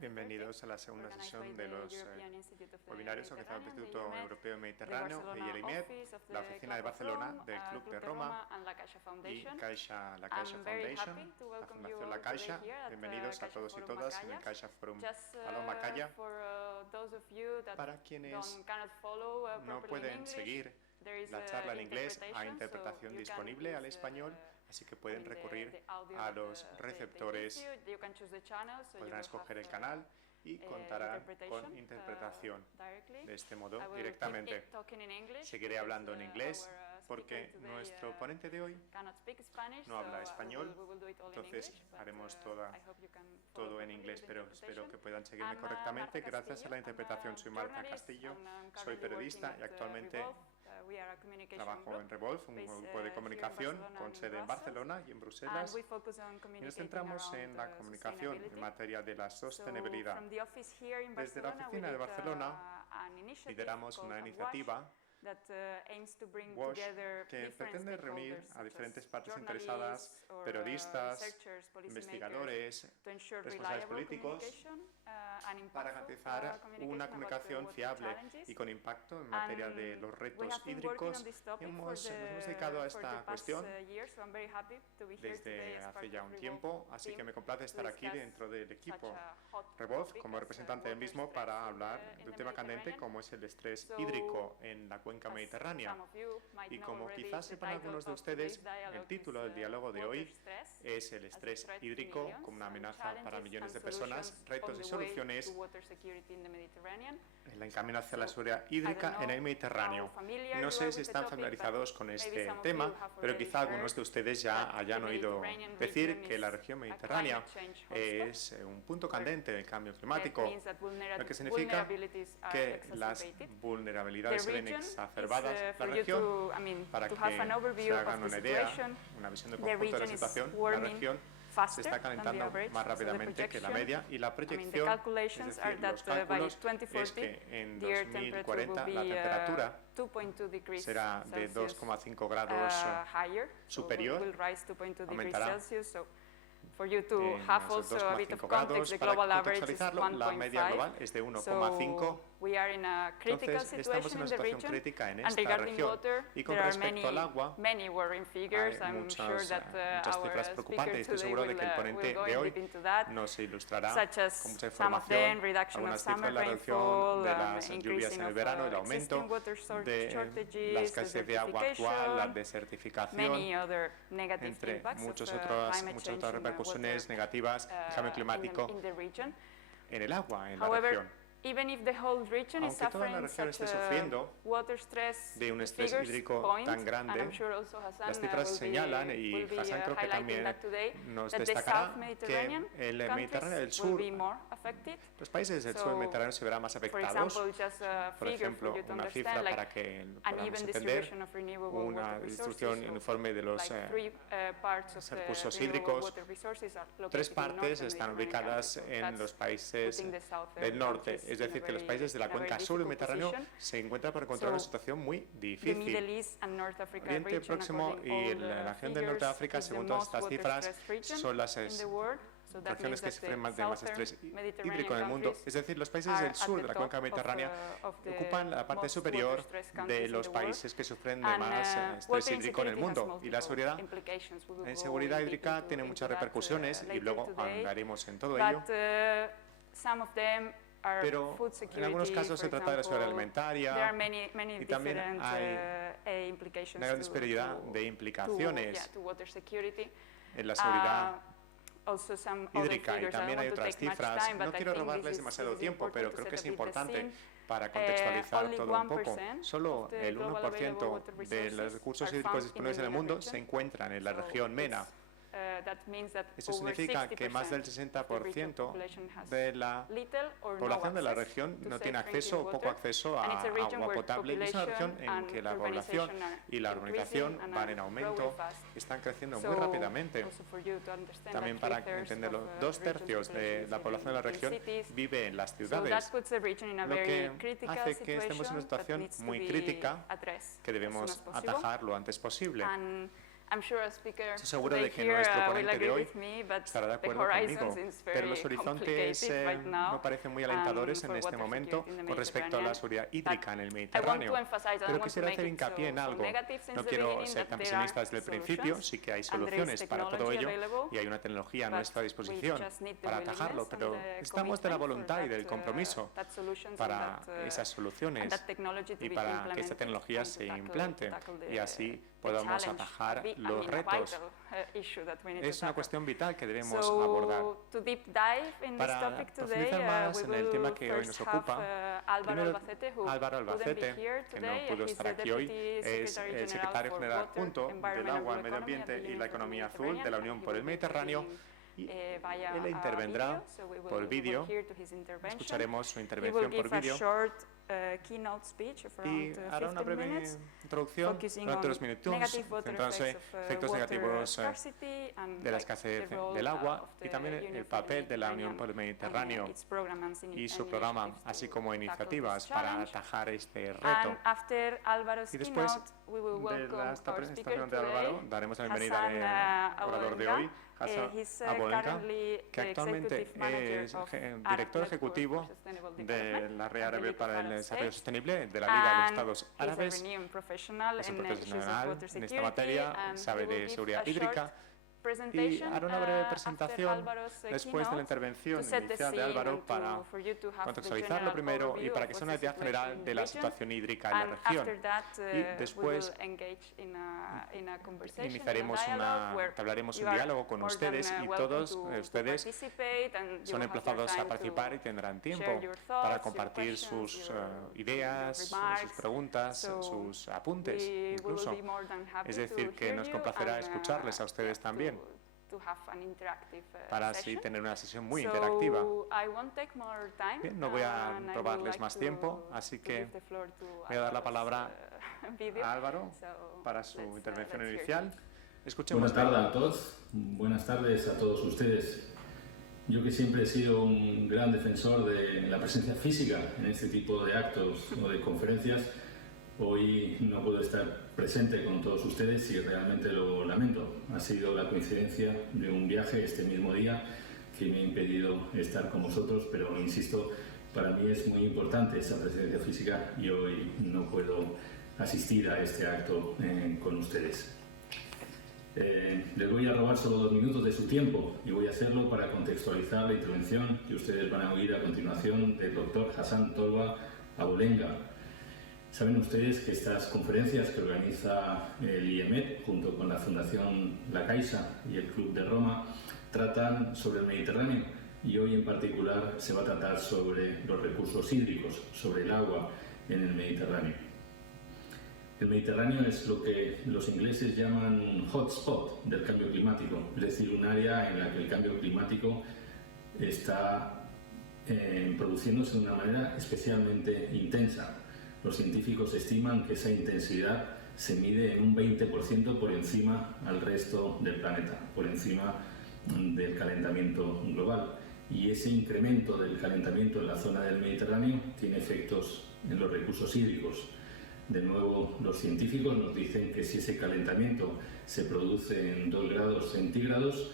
Bienvenidos a la segunda sesión de los webinarios organizados por el Instituto Europeo Mediterráneo y el IMED, la oficina de Barcelona del Club de Roma y la Caixa Foundation, la Fundación La Caixa. Bienvenidos a todos y todas en el Caixa Forum Paloma Calla. Para quienes no pueden seguir la charla en inglés, hay interpretación disponible al español, así que pueden recurrir a los receptores, podrán escoger el canal y contarán con interpretación de este modo directamente. Seguiré hablando en inglés porque nuestro ponente de hoy no habla español, entonces haremos todo en inglés, pero espero que puedan seguirme correctamente. Gracias a la interpretación, soy Marta Castillo, soy periodista y actualmente trabajo en Revolve, un grupo de comunicación con sede en Barcelona y en Bruselas, y nos centramos en la comunicación en materia de la sostenibilidad. Desde la oficina de Barcelona lideramos una iniciativa WASH, que pretende reunir a diferentes partes interesadas, periodistas, investigadores, responsables políticos, para garantizar una comunicación fiable y con impacto en materia de los retos hídricos. Nos hemos dedicado a esta cuestión desde hace ya un tiempo, así que me complace estar aquí dentro del equipo Revolve como representante del mismo para hablar de un tema candente como es el estrés hídrico en la cuenca mediterránea. Y como quizás sepan algunos de ustedes, el título del diálogo de hoy es el estrés hídrico como una amenaza para millones de personas, retos y soluciones en la encaminación hacia la seguridad hídrica en el Mediterráneo. No sé si están familiarizados con este tema, pero quizá algunos de ustedes ya hayan oído decir que la región mediterránea es un punto candente del cambio climático, lo que significa que las vulnerabilidades se ven exacerbadas en la región. Para que se hagan una idea, una visión de conjunto de la situación, la región se está calentando más rápidamente que la media y la proyección, es decir, los cálculos, es que en 2040 la temperatura será de 2,5 grados superior, aumentará. Para contextualizarlo, la media global es de 1,5. Entonces, estamos en una situación crítica en esta región. Y con respecto al agua, hay muchas cifras preocupantes. Estoy seguro de que el ponente de hoy nos ilustrará con mucha información algunas cifras de la reducción de las lluvias en el verano, el aumento de la escasez de agua actual, la desertificación, entre muchas otras repercusiones negativas del cambio climático en el agua, en la región. Aunque toda la región esté sufriendo de un estrés hídrico tan grande, las cifras señalan, y Hassan creo que también nos destacará, que el Mediterráneo del Sur, los países del sur del Mediterráneo se verán más afectados. Por ejemplo, una cifra para que podamos entender, una distribución uniforme de los recursos hídricos. 3 partes están ubicadas en los países del norte. Es decir, que los países de la cuenca sur del Mediterráneo se encuentran por encontrar una situación muy difícil. Oriente Próximo y la región del norte de África, según todas estas cifras, son las regiones que sufren más estrés hídrico en el mundo. Es decir, los países del sur de la cuenca mediterránea ocupan la parte superior de los países que sufren de más estrés hídrico en el mundo. Y la seguridad hídrica tiene muchas repercusiones y luego andaremos en todo ello. Pero en algunos casos se trata de la seguridad alimentaria y también hay una gran disparidad de implicaciones en la seguridad hídrica, y también hay otras cifras. No quiero robarles demasiado tiempo, pero creo que es importante para contextualizar todo un poco. Solo el 1% de los recursos hídricos disponibles en el mundo se encuentran en la región MENA. Esto significa que más del 60% de la población de la región no tiene acceso o poco acceso a agua potable. Y es una región en que la población y la urbanización van en aumento, están creciendo muy rápidamente. También para entenderlo, 2/3 de la población de la región vive en las ciudades, lo que hace que estemos en una situación muy crítica que debemos atajar lo antes posible. Estoy seguro de que nuestro ponente de hoy estará de acuerdo conmigo, pero los horizontes no parecen muy alentadores en este momento con respecto a la seguridad hídrica en el Mediterráneo. Pero quisiera hacer hincapié en algo. No quiero ser tan pesimista desde el principio, sí que hay soluciones para todo ello y hay una tecnología a nuestra disposición para atajarlo, pero estamos de la voluntad y del compromiso para esas soluciones y para que esta tecnología se implante y así podamos atajar los retos. Es una cuestión vital que debemos abordar. Para profundizar más en el tema que hoy nos ocupa, primero Álvaro Albacete, que no pudo estar aquí hoy, es el secretario general adjunto del Agua, el Medio Ambiente y la Economía Azul de la Unión por el Mediterráneo. Y él intervendrá por vídeo, escucharemos su intervención por vídeo y hará una breve introducción durante 2 minutos, centrándose en efectos negativos de la escasez del agua y también el papel de la Unión por el Mediterráneo y su programa, así como iniciativas para atajar este reto. Y después de esta presentación de Álvaro, daremos la bienvenida al orador de hoy, Hassan Abolenga, que actualmente es director ejecutivo de la Red Árabe para el Desarrollo Sostenible de la Liga de los Estados Árabes. Es un profesional en esta materia, sabe de seguridad hídrica y hará una breve presentación después de la intervención inicial de Álvaro para contextualizarlo primero y para que sea una idea general de la situación hídrica en la región. Y después hablaremos un diálogo con ustedes y todos ustedes son emplazados a participar y tendrán tiempo para compartir sus ideas, sus preguntas, sus apuntes incluso. Es decir, que nos complacerá escucharles a ustedes también, para así tener una sesión muy interactiva. Bien, no voy a robarles más tiempo, así que voy a dar la palabra a Álvaro para su intervención inicial. Escuchemos. Buenas tardes a todos, buenas tardes a todos ustedes. Yo que siempre he sido un gran defensor de la presencia física en este tipo de actos o de conferencias, hoy no puedo estar presente con todos ustedes y realmente lo lamento. Ha sido la coincidencia de un viaje este mismo día que me ha impedido estar con vosotros, pero insisto, para mí es muy importante esa presencia física y hoy no puedo asistir a este acto con ustedes. Les voy a robar solo 2 minutos de su tiempo y voy a hacerlo para contextualizar la intervención que ustedes van a oír a continuación del doctor Hassan Tolba Abolenga. Saben ustedes que estas conferencias que organiza el IEMET junto con la Fundación La Caixa y el Club de Roma tratan sobre el Mediterráneo y hoy en particular se va a tratar sobre los recursos hídricos, sobre el agua en el Mediterráneo. El Mediterráneo es lo que los ingleses llaman un hotspot del cambio climático, es decir, un área en la que el cambio climático está produciéndose de una manera especialmente intensa. Los científicos estiman que esa intensidad se mide en un 20% por encima al resto del planeta, por encima del calentamiento global. Y ese incremento del calentamiento en la zona del Mediterráneo tiene efectos en los recursos hídricos. De nuevo, los científicos nos dicen que si ese calentamiento se produce en 2 grados centígrados,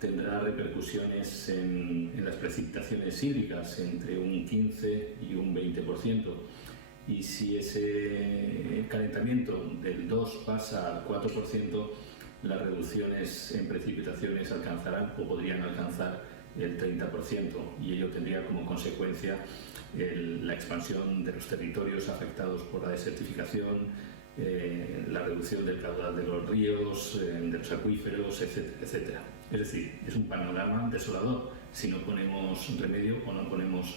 tendrá repercusiones en las precipitaciones hídricas entre un 15 y un 20%. Y si ese calentamiento del 2 pasa al 4%, las reducciones en precipitaciones alcanzarán o podrían alcanzar el 30%, y ello tendría como consecuencia la expansión de los territorios afectados por la desertificación, la reducción del caudal de los ríos, de los acuíferos, etcétera. Es decir, es un panorama desolador si no ponemos remedio o no ponemos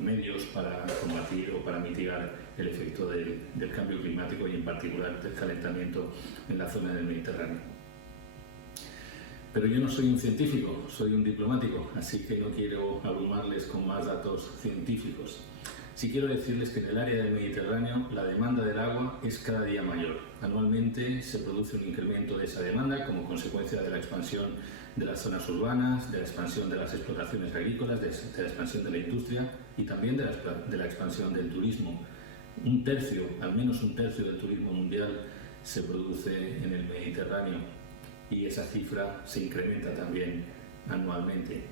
medios para combatir o para mitigar el efecto del cambio climático y en particular del calentamiento en la zona del Mediterráneo. Pero yo no soy un científico, soy un diplomático, así que no quiero abrumarles con más datos científicos. Sí quiero decirles que en el área del Mediterráneo la demanda del agua es cada día mayor. Anualmente se produce un incremento de esa demanda como consecuencia de la expansión de las zonas urbanas, de la expansión de las explotaciones agrícolas, de la expansión de la industria y también de la expansión del turismo. Al menos un tercio del turismo mundial se produce en el Mediterráneo y esa cifra se incrementa también anualmente.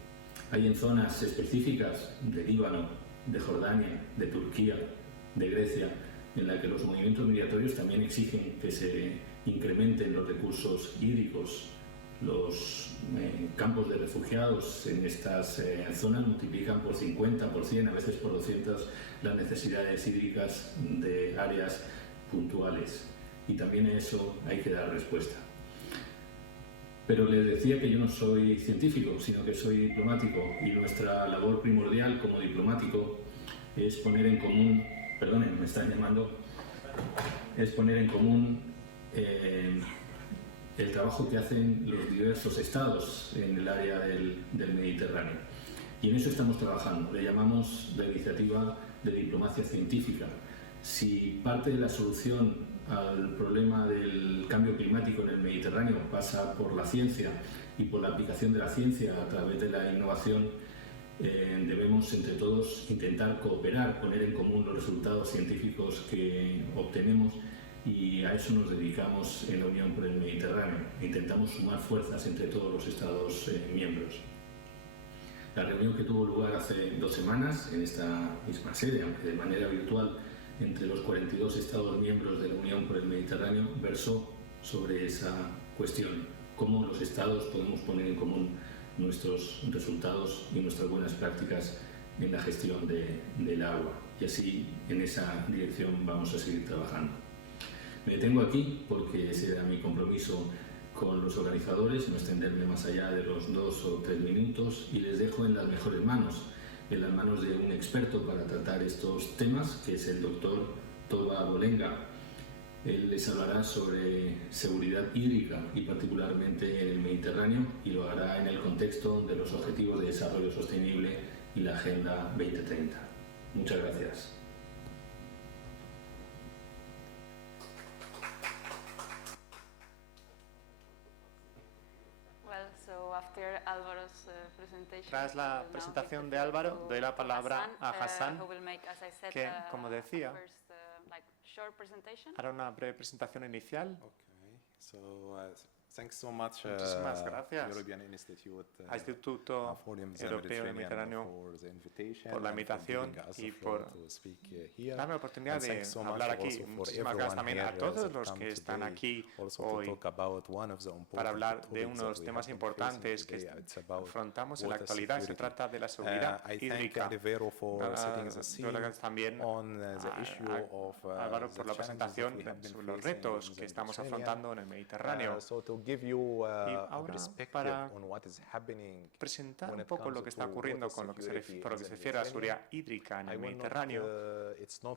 Hay en zonas específicas de Líbano, de Jordania, de Turquía, de Grecia, en la que los movimientos migratorios también exigen que se incrementen los recursos hídricos. Los campos de refugiados en estas zonas multiplican por 50, por 100, a veces por 200 las necesidades hídricas de áreas puntuales. Y también a eso hay que dar respuesta. Pero les decía que yo no soy científico, sino que soy diplomático, y nuestra labor primordial como diplomático es poner en común, perdonen, me están llamando, es poner en común el trabajo que hacen los diversos estados en el área del Mediterráneo. Y en eso estamos trabajando, le llamamos la iniciativa de diplomacia científica. Si parte de la solución al problema del cambio climático en el Mediterráneo pasa por la ciencia y por la aplicación de la ciencia a través de la innovación, debemos entre todos intentar cooperar, poner en común los resultados científicos que obtenemos, y a eso nos dedicamos en la Unión por el Mediterráneo. Intentamos sumar fuerzas entre todos los Estados miembros. La reunión que tuvo lugar hace 2 semanas en esta misma sede, aunque de manera virtual, entre los 42 Estados miembros de la Unión por el Mediterráneo, versó sobre esa cuestión: cómo los Estados podemos poner en común nuestros resultados y nuestras buenas prácticas en la gestión del agua. Y así, en esa dirección, vamos a seguir trabajando. Me detengo aquí porque ese era mi compromiso con los organizadores, no extenderme más allá de los 2 o 3 minutos, y les dejo en las mejores manos, en las manos de un experto para tratar estos temas, que es el doctor Tova Bolenga. Él les hablará sobre seguridad hídrica y particularmente en el Mediterráneo, y lo hará en el contexto de los Objetivos de Desarrollo Sostenible y la Agenda 2030. Muchas gracias. Tras la presentación de Álvaro, doy la palabra a Hassan, que, como decía, hará una breve presentación inicial. Muchísimas gracias al Instituto Europeo del Mediterráneo por la invitación y por darme la oportunidad de hablar aquí. Muchísimas gracias también a todos los que están aquí hoy para hablar de unos temas importantes que afrontamos en la actualidad. Se trata de la seguridad hídrica. Doy las gracias también a Álvaro por la presentación sobre los retos que estamos afrontando en el Mediterráneo. Y ahora, para presentar un poco lo que está ocurriendo por lo que se refiere a la seguridad hídrica en el Mediterráneo, no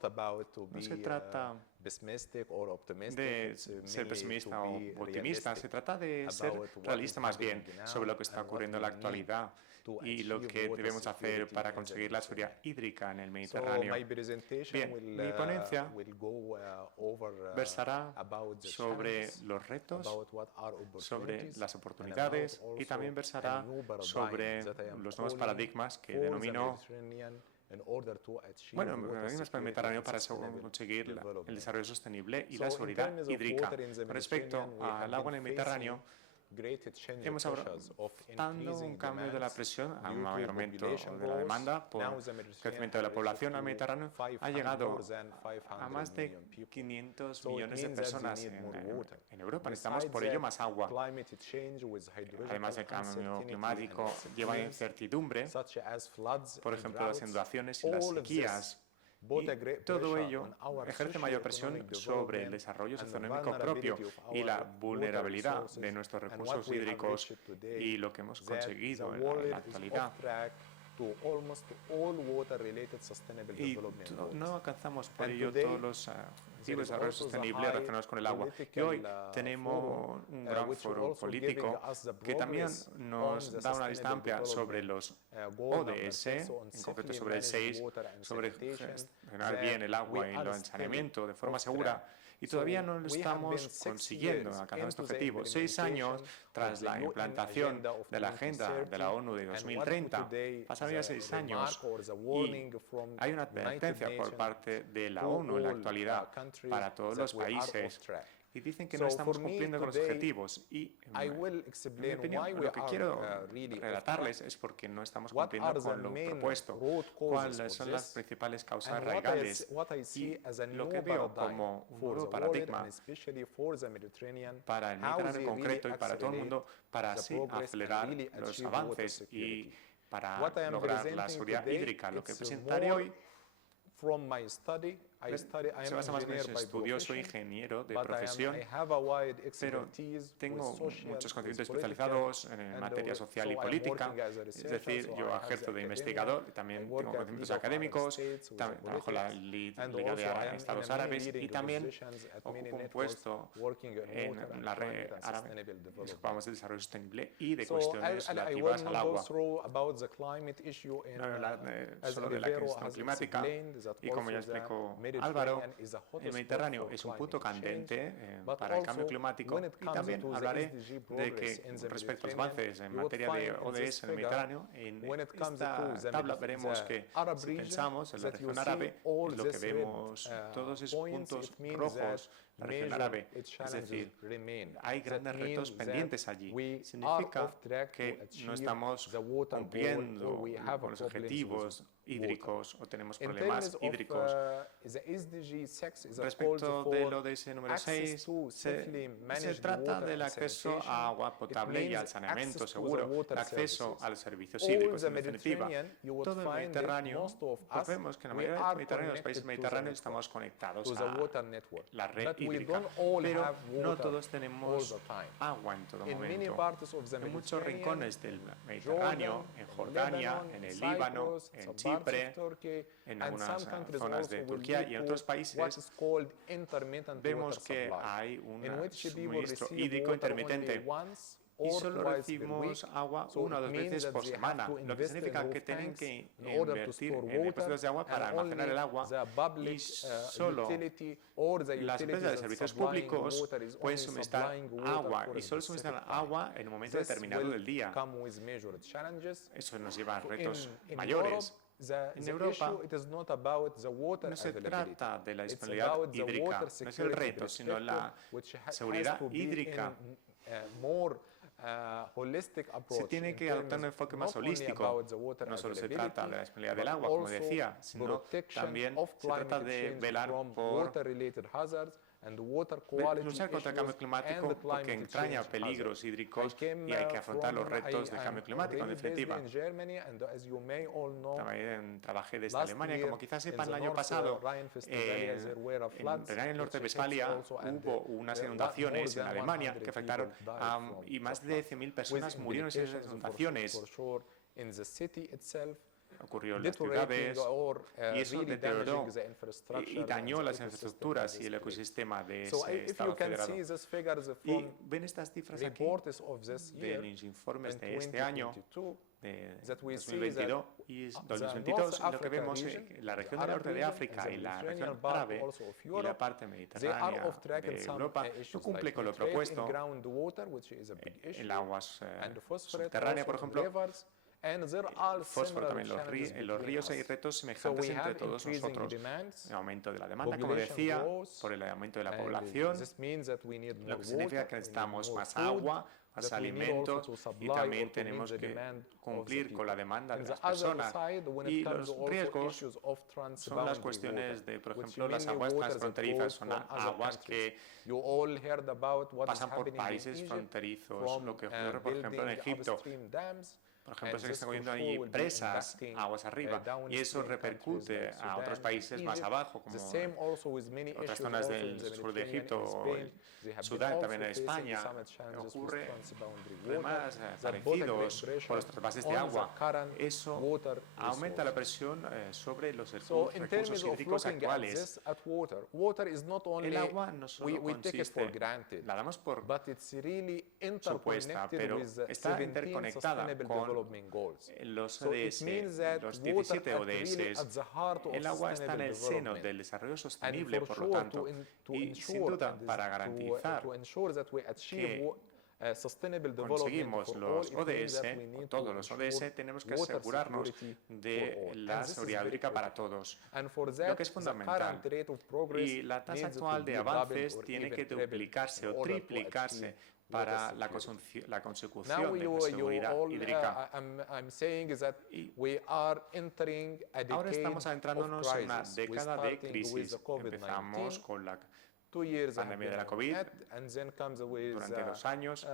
se trata de ser pesimista o optimista, se trata de ser realista más bien sobre lo que está ocurriendo en la actualidad y lo que debemos hacer para conseguir la seguridad hídrica en el Mediterráneo. Bien, mi ponencia versará sobre los retos, sobre las oportunidades, y también versará sobre los nuevos paradigmas que denomino paradigmas para el Mediterráneo para conseguir el desarrollo sostenible y la seguridad hídrica. Respecto al agua en el Mediterráneo, hemos afrontado un cambio de la presión, a un mayor aumento de la demanda por el crecimiento de la población. Al Mediterráneo ha llegado a más de 500 millones de personas en Europa. Necesitamos por ello más agua. Además, el cambio climático lleva incertidumbre, por ejemplo, las inundaciones y las sequías. Y todo ello ejerce mayor presión sobre el desarrollo socioeconómico propio y la vulnerabilidad de nuestros recursos hídricos y lo que hemos conseguido en la actualidad. Y no alcanzamos por ello todos los objetivos de desarrollo sostenible relacionados con el agua. Y hoy tenemos un gran foro político que también nos da una lista amplia sobre los ODS, en concreto sobre el 6, sobre gestionar bien el agua y el saneamiento de forma segura. Y todavía no lo estamos consiguiendo alcanzar este objetivo. 6 años tras la implantación de la Agenda de la ONU de 2030, pasan ya 6 años y hay una advertencia por parte de la ONU en la actualidad para todos los países. y dicen que no estamos cumpliendo con los objetivos. Y en mi opinión, lo que quiero relatarles es porque no estamos cumpliendo con lo propuesto, cuáles son las principales causas raigales y lo que veo como un nuevo paradigma para el Mediterráneo en concreto y para todo el mundo, para así acelerar los avances y para lograr la seguridad hídrica. Lo que presentaré hoy se basa más en eso, estudioso, ingeniero de profesión, pero tengo muchos conocimientos especializados en materia social y política, es decir, yo ejerzo de investigador, también tengo conocimientos académicos, también trabajo en la Liga de Estados Árabes y también ocupo un puesto en la red árabe, nos ocupamos de desarrollo sostenible y de cuestiones relativas al agua. No hablar solo de la cuestión climática y como ya explicó Álvaro, el Mediterráneo es un punto candente para el cambio climático y también hablaré de que respecto a los avances en materia de ODS en el Mediterráneo, en esta tabla veremos que si pensamos en la región árabe, es lo que vemos todos esos puntos rojos, la región árabe, es decir, hay grandes retos pendientes allí. Significa que no estamos cumpliendo con los objetivos hídricos o tenemos problemas hídricos. Respecto del ODS número 6, se trata del acceso a agua potable y al saneamiento seguro, el acceso a los servicios hídricos, en definitiva. Todo el Mediterráneo, pues vemos que en la mayoría del Mediterráneo, los países mediterráneos, estamos conectados a la red hídrica, pero no todos tenemos agua en todo momento. En muchos rincones del Mediterráneo, en Jordania, en el Líbano, en Chipre, en algunas zonas de Turquía y en otros países, vemos que hay un suministro hídrico intermitente y solo recibimos agua 1 o 2 veces por semana, lo que significa que tienen que invertir en depósitos de agua para almacenar el agua y solo las empresas de servicios públicos pueden suministrar agua y solo suministran agua en un momento determinado del día. Eso nos lleva a retos mayores. En Europa no se trata de la disponibilidad hídrica, no es el reto, sino la seguridad hídrica. Se tiene que adoptar un enfoque más holístico. No solo se trata de la disponibilidad del agua, como decía, sino también se trata de velar por luchar contra el cambio climático porque entraña peligros hídricos y hay que afrontar los retos del cambio climático, en definitiva. También trabajé desde Alemania, como quizás sepan, el año pasado en Renania-Norte-Westfalia hubo unas inundaciones en Alemania que afectaron y más de 100.000 personas murieron en esas inundaciones. Ocurrió en las ciudades y eso deterioró y dañó las infraestructuras y el ecosistema de ese Estado federado. Y ven estas cifras aquí de los informes de este año, de 2022 y 2022, y lo que vemos es que la región del norte de África y la región árabe y la parte mediterránea de Europa no cumple con lo propuesto. El agua subterránea, por ejemplo, fósforo también en los ríos hay retos semejantes entre todos nosotros. El aumento de la demanda, como decía, por el aumento de la población, lo que significa que necesitamos más agua, más alimentos y también tenemos que cumplir con la demanda de las personas. Y los riesgos son las cuestiones de, por ejemplo, las aguas transfronterizas, son aguas que pasan por países fronterizos, lo que ocurre, por ejemplo, en Egipto. Por ejemplo, se están construyendo ahí presas aguas arriba y eso repercute a otros países más abajo, como otras zonas del sur de Egipto o el Sudán, también en España. Ocurre problemas parecidos por los trasvases de agua. Eso aumenta la presión sobre los recursos hídricos actuales. El agua no solo consiste, la damos por supuesta, pero está interconectada con los ODS, los 17 ODS. El agua está en el seno del desarrollo sostenible, por lo tanto, y sin duda para garantizar que conseguimos los ODS, o todos los ODS, tenemos que asegurarnos de la seguridad hídrica para todos, lo que es fundamental. Y la tasa actual de avances tiene que duplicarse o triplicarse para la consecución de la seguridad hídrica. Ahora estamos adentrándonos en una década de crisis. Empezamos con la pandemia de la COVID durante 2 años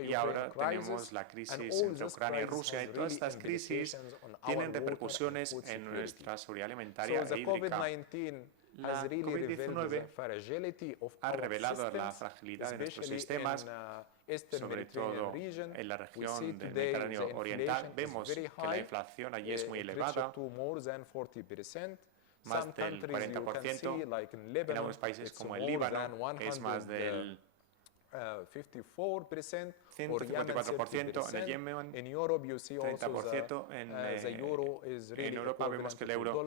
y ahora tenemos la crisis entre Ucrania y Rusia, y todas estas crisis tienen repercusiones en nuestra seguridad alimentaria e hídrica. La COVID-19 ha revelado la fragilidad de nuestros sistemas, sobre todo en la región del Mediterráneo Oriental. Vemos que la inflación allí es muy elevada, más del 40%, en algunos países como el Líbano es más del 154%, en el Yemen 30%, en Europa vemos que el euro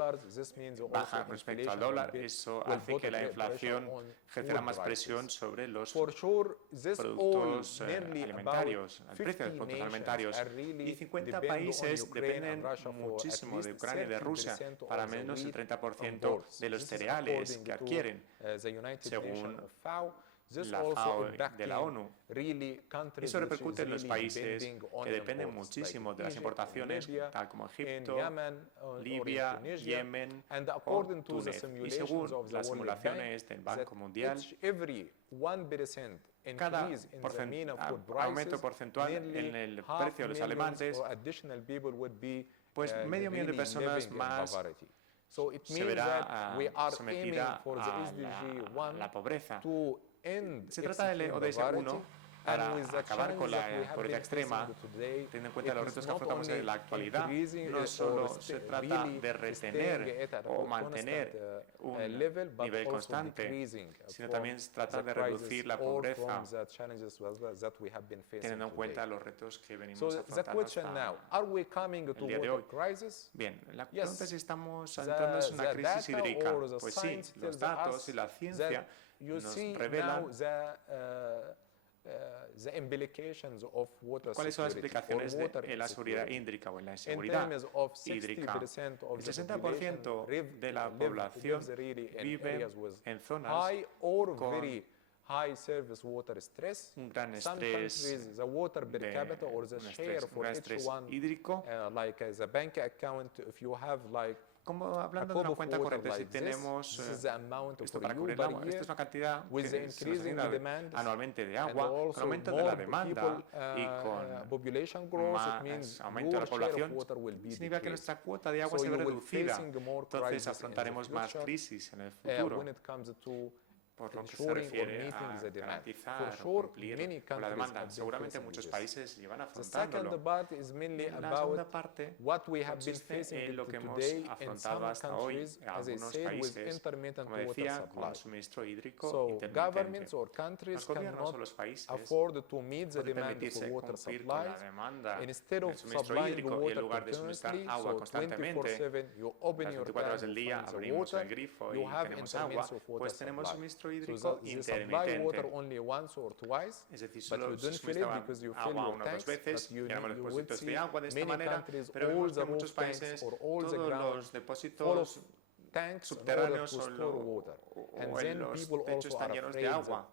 baja respecto al dólar. Eso hace que la inflación ejercerá más presión sobre los productos alimentarios, el precio de los productos alimentarios. Y 50 países dependen muchísimo de Ucrania y de Rusia para menos del 30% de los cereales que adquieren, según la FAO de la ONU. Eso repercute en los países que dependen muchísimo de las importaciones, tal como Egipto, Libia, Yemen o Túnez. Y según las simulaciones del Banco Mundial, cada aumento porcentual en el precio de los alimentos, pues medio millón de personas más se verá sometida a la pobreza. Se trata del ODS 1 para acabar con la pobreza extrema, teniendo en cuenta los retos que afrontamos en la actualidad. No solo se trata de retener o mantener un nivel constante, sino también se trata de reducir la pobreza, teniendo en cuenta los retos que venimos afrontando hasta el día de hoy. Bien, la pregunta es si estamos entrando en una crisis hídrica. Pues sí, los datos y la ciencia nos revelan cuáles son las implicaciones de la seguridad hídrica o en la inseguridad hídrica. El 60% de la población vive en zonas con un gran estrés hídrico. Como hablando de una cuenta corriente, si tenemos esto para cubrir el agua, esta es una cantidad que se nos asigna anualmente de agua, con aumento de la demanda y con más aumento de la población, significa que nuestra cuota de agua se ve reducida. Entonces afrontaremos más crisis en el futuro. Por lo que se refiere a garantizar o cumplir con la demanda. Seguramente muchos países llevan afrontándolo. La segunda parte consiste en lo que hemos afrontado hasta hoy en algunos países, como decía, con suministro hídrico intermitente. Los gobiernos o los países pueden permitirse cumplir con la demanda del suministro hídrico y en lugar de suministrar agua constantemente, las 24 horas del día abrimos el grifo y tenemos agua, pues tenemos suministro hídrico intermitente. Es decir, solo suministraban agua 1 o 2 veces, llenamos los depósitos de agua de esta manera, pero vemos que en muchos países todos los depósitos subterráneos o en los techos están llenos de agua,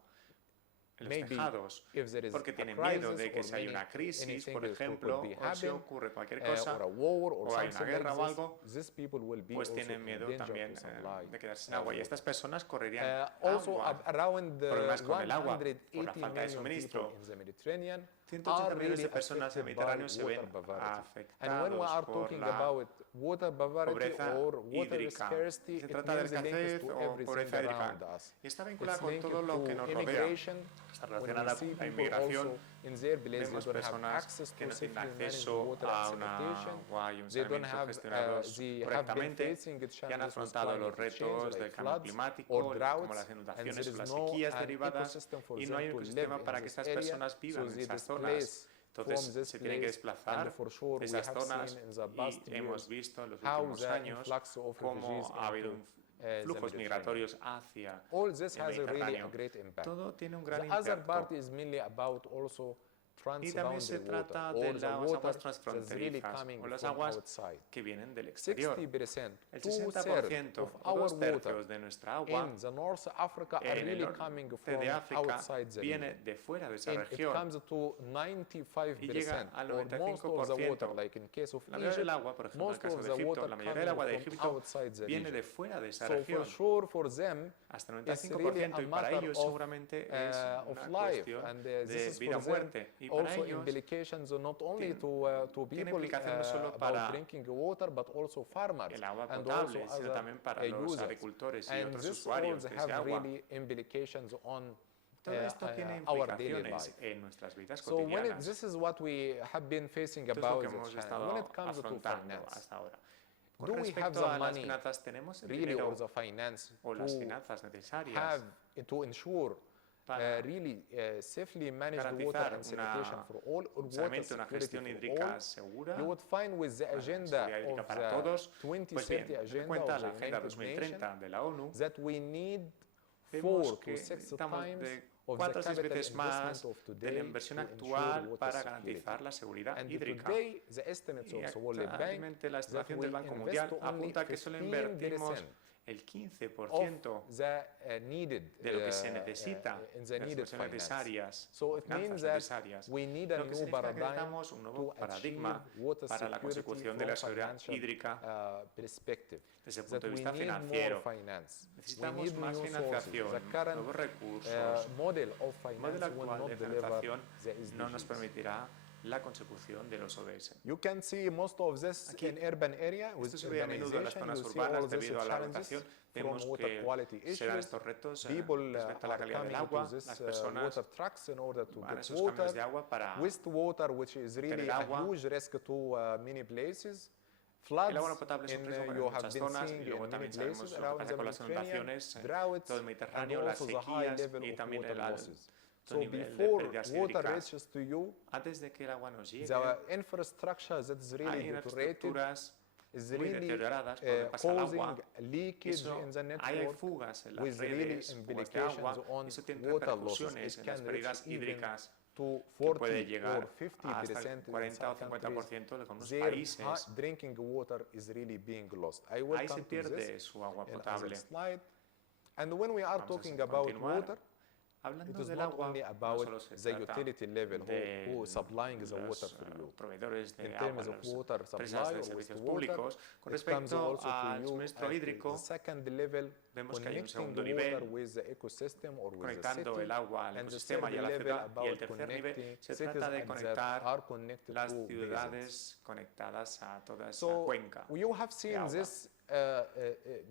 en los tejados, porque tienen miedo de que si hay una crisis, por ejemplo, o si ocurre cualquier cosa, o hay una guerra o algo, pues tienen miedo también de quedarse sin agua. Y estas personas correrían problemas con el agua, por la falta de suministro. 180 millones de personas en el Mediterráneo se ven afectados por la pobreza hídrica. Se trata de escasez o pobreza hídrica. Y está vinculada con todo lo que nos rodea. Está relacionada con la inmigración. Vemos personas que no tienen acceso a una agua y un saneamiento gestionados correctamente, que han afrontado los retos del cambio climático, como las inundaciones o las sequías derivadas, y no hay un ecosistema para que estas personas vivan en esas zonas. Entonces se tienen que desplazar de esas zonas y hemos visto en los últimos años cómo ha habido flujos migratorios hacia all this el has really a Mediterráneo. great impact. Todo tiene un gran The other part impacto. is mainly about also Y también se transboundary trata water, de or the las water aguas that's really transfronterizas coming o las from aguas outside. que vienen del exterior. 60%, El 2/3 60% of o our 2 water tercios de nuestra agua in the North Africa are en el really coming norte from de África outside the viene region. de fuera de esa And it región. comes to Y llega 95% al or most of the water, 95%. like in case of La mayoría del Egypt, agua, por ejemplo, en el most caso of de the Egipto, water la mayoría del agua de coming from Egipto outside the viene de region. fuera de esa So for región. sure for them, Hasta el it's really 95% a y para matter ellos of, seguramente es of una life, cuestión and de this is vida o for them muerte. Y para also ellos implications not only to tiene people implicación no solo para about drinking water, but also farmers el agua and potable, also sino other también para los users. agricultores y And otros this usuarios also de ese have agua. really implications on Todo esto tiene our daily implicaciones life. en nuestras vidas So when cotidianas. this is what we have been facing Esto es lo about que the hemos challenge. estado When it comes to afrontando finance, hasta ahora. Con do we have respecto the a las money finanzas, ¿tenemos el really dinero or the finance o las to finanzas necesarias have to ensure para really safely manage the water garantizar and sanitation for all, or water solamente una security gestión for hídrica all? segura? You would find with the Para la agenda seguridad hídrica of para todos. the Pues 2030 bien, agenda cuenta of la the Agenda United 2030 Nations de la ONU. that we need Vemos 4 que to 6 necesitamos times de of 4 the o 6 capital veces más investment of de today la inversión to ensure actual water para security. garantizar la seguridad And hídrica. today the estimates Y of the World Bank actualmente la that estimación we del Banco invest Mundial only apunta que solo 15% invertimos el of 15% the needed de lo que se necesita, in de the las needed inversiones finance. necesarias, So it finanzas means that necesarias. we need a Lo que new significa que paradigm necesitamos un nuevo to paradigma achieve water para la security consecución de from la seguridad financial hídrica perspective. desde el That punto de we vista need more financiero. finance. We Necesitamos need más new financiación, sources. The current nuevos recursos. model of El modelo finance will actual not de deliver financiación the no nos SDGs. permitirá la consecución de los ODS. You can see most of this Aquí, in urban area with Esto se ve a menudo en las urbanization. zonas You see urbanas all these debido a la challenges rotación. from Vemos water quality que se dan issues. estos retos People respecto a la are calidad del coming agua. to this Las personas water trucks in order to van a get esos camiones de water. agua para Wastewater, which is really tener a agua. huge risk to many places. El Floods, agua no potable es un riesgo para you have muchas been zonas seeing y luego in many también sabemos places lo que around pasa the con las Mediterranean, inundaciones, droughts, todo el and Mediterráneo, las also the high sequías level y of también water el alto losses. So nivel de before pérdidas water hídricas. reaches to you, Antes de que el agua nos llegue, the infrastructure that is really hay deteriorated infraestructuras is muy really deterioradas por donde pasa el causing agua. leakage Eso, in the hay network fugas en las with really redes, fugas de implications agua, on eso tiene water losses. repercusiones It en las can pérdidas reach even hídricas to que 40 puede or llegar 50% hasta el in 40 o some countries. 50% de algunos Their países. drinking water is really being lost. I will Ahí se come to pierde this su agua in potable. another slide. And when we are Vamos a talking about continuar. water, it Hablando is del not agua, only no about solo se the trata utility level de who is supplying the water los for you. proveedores de In agua, terms of las water empresas supply de or servicios wastewater, públicos. Con it comes respecto also to al you suministro at hídrico, the second level, vemos que hay un connecting segundo the nivel, water with the ecosystem or with the conectando city, el agua al and the ecosistema y a la third level ciudad. Y el about tercer nivel connecting se cities trata de that conectar are connected las to basins. ciudades conectadas a toda esa So cuenca. you have seen agua. this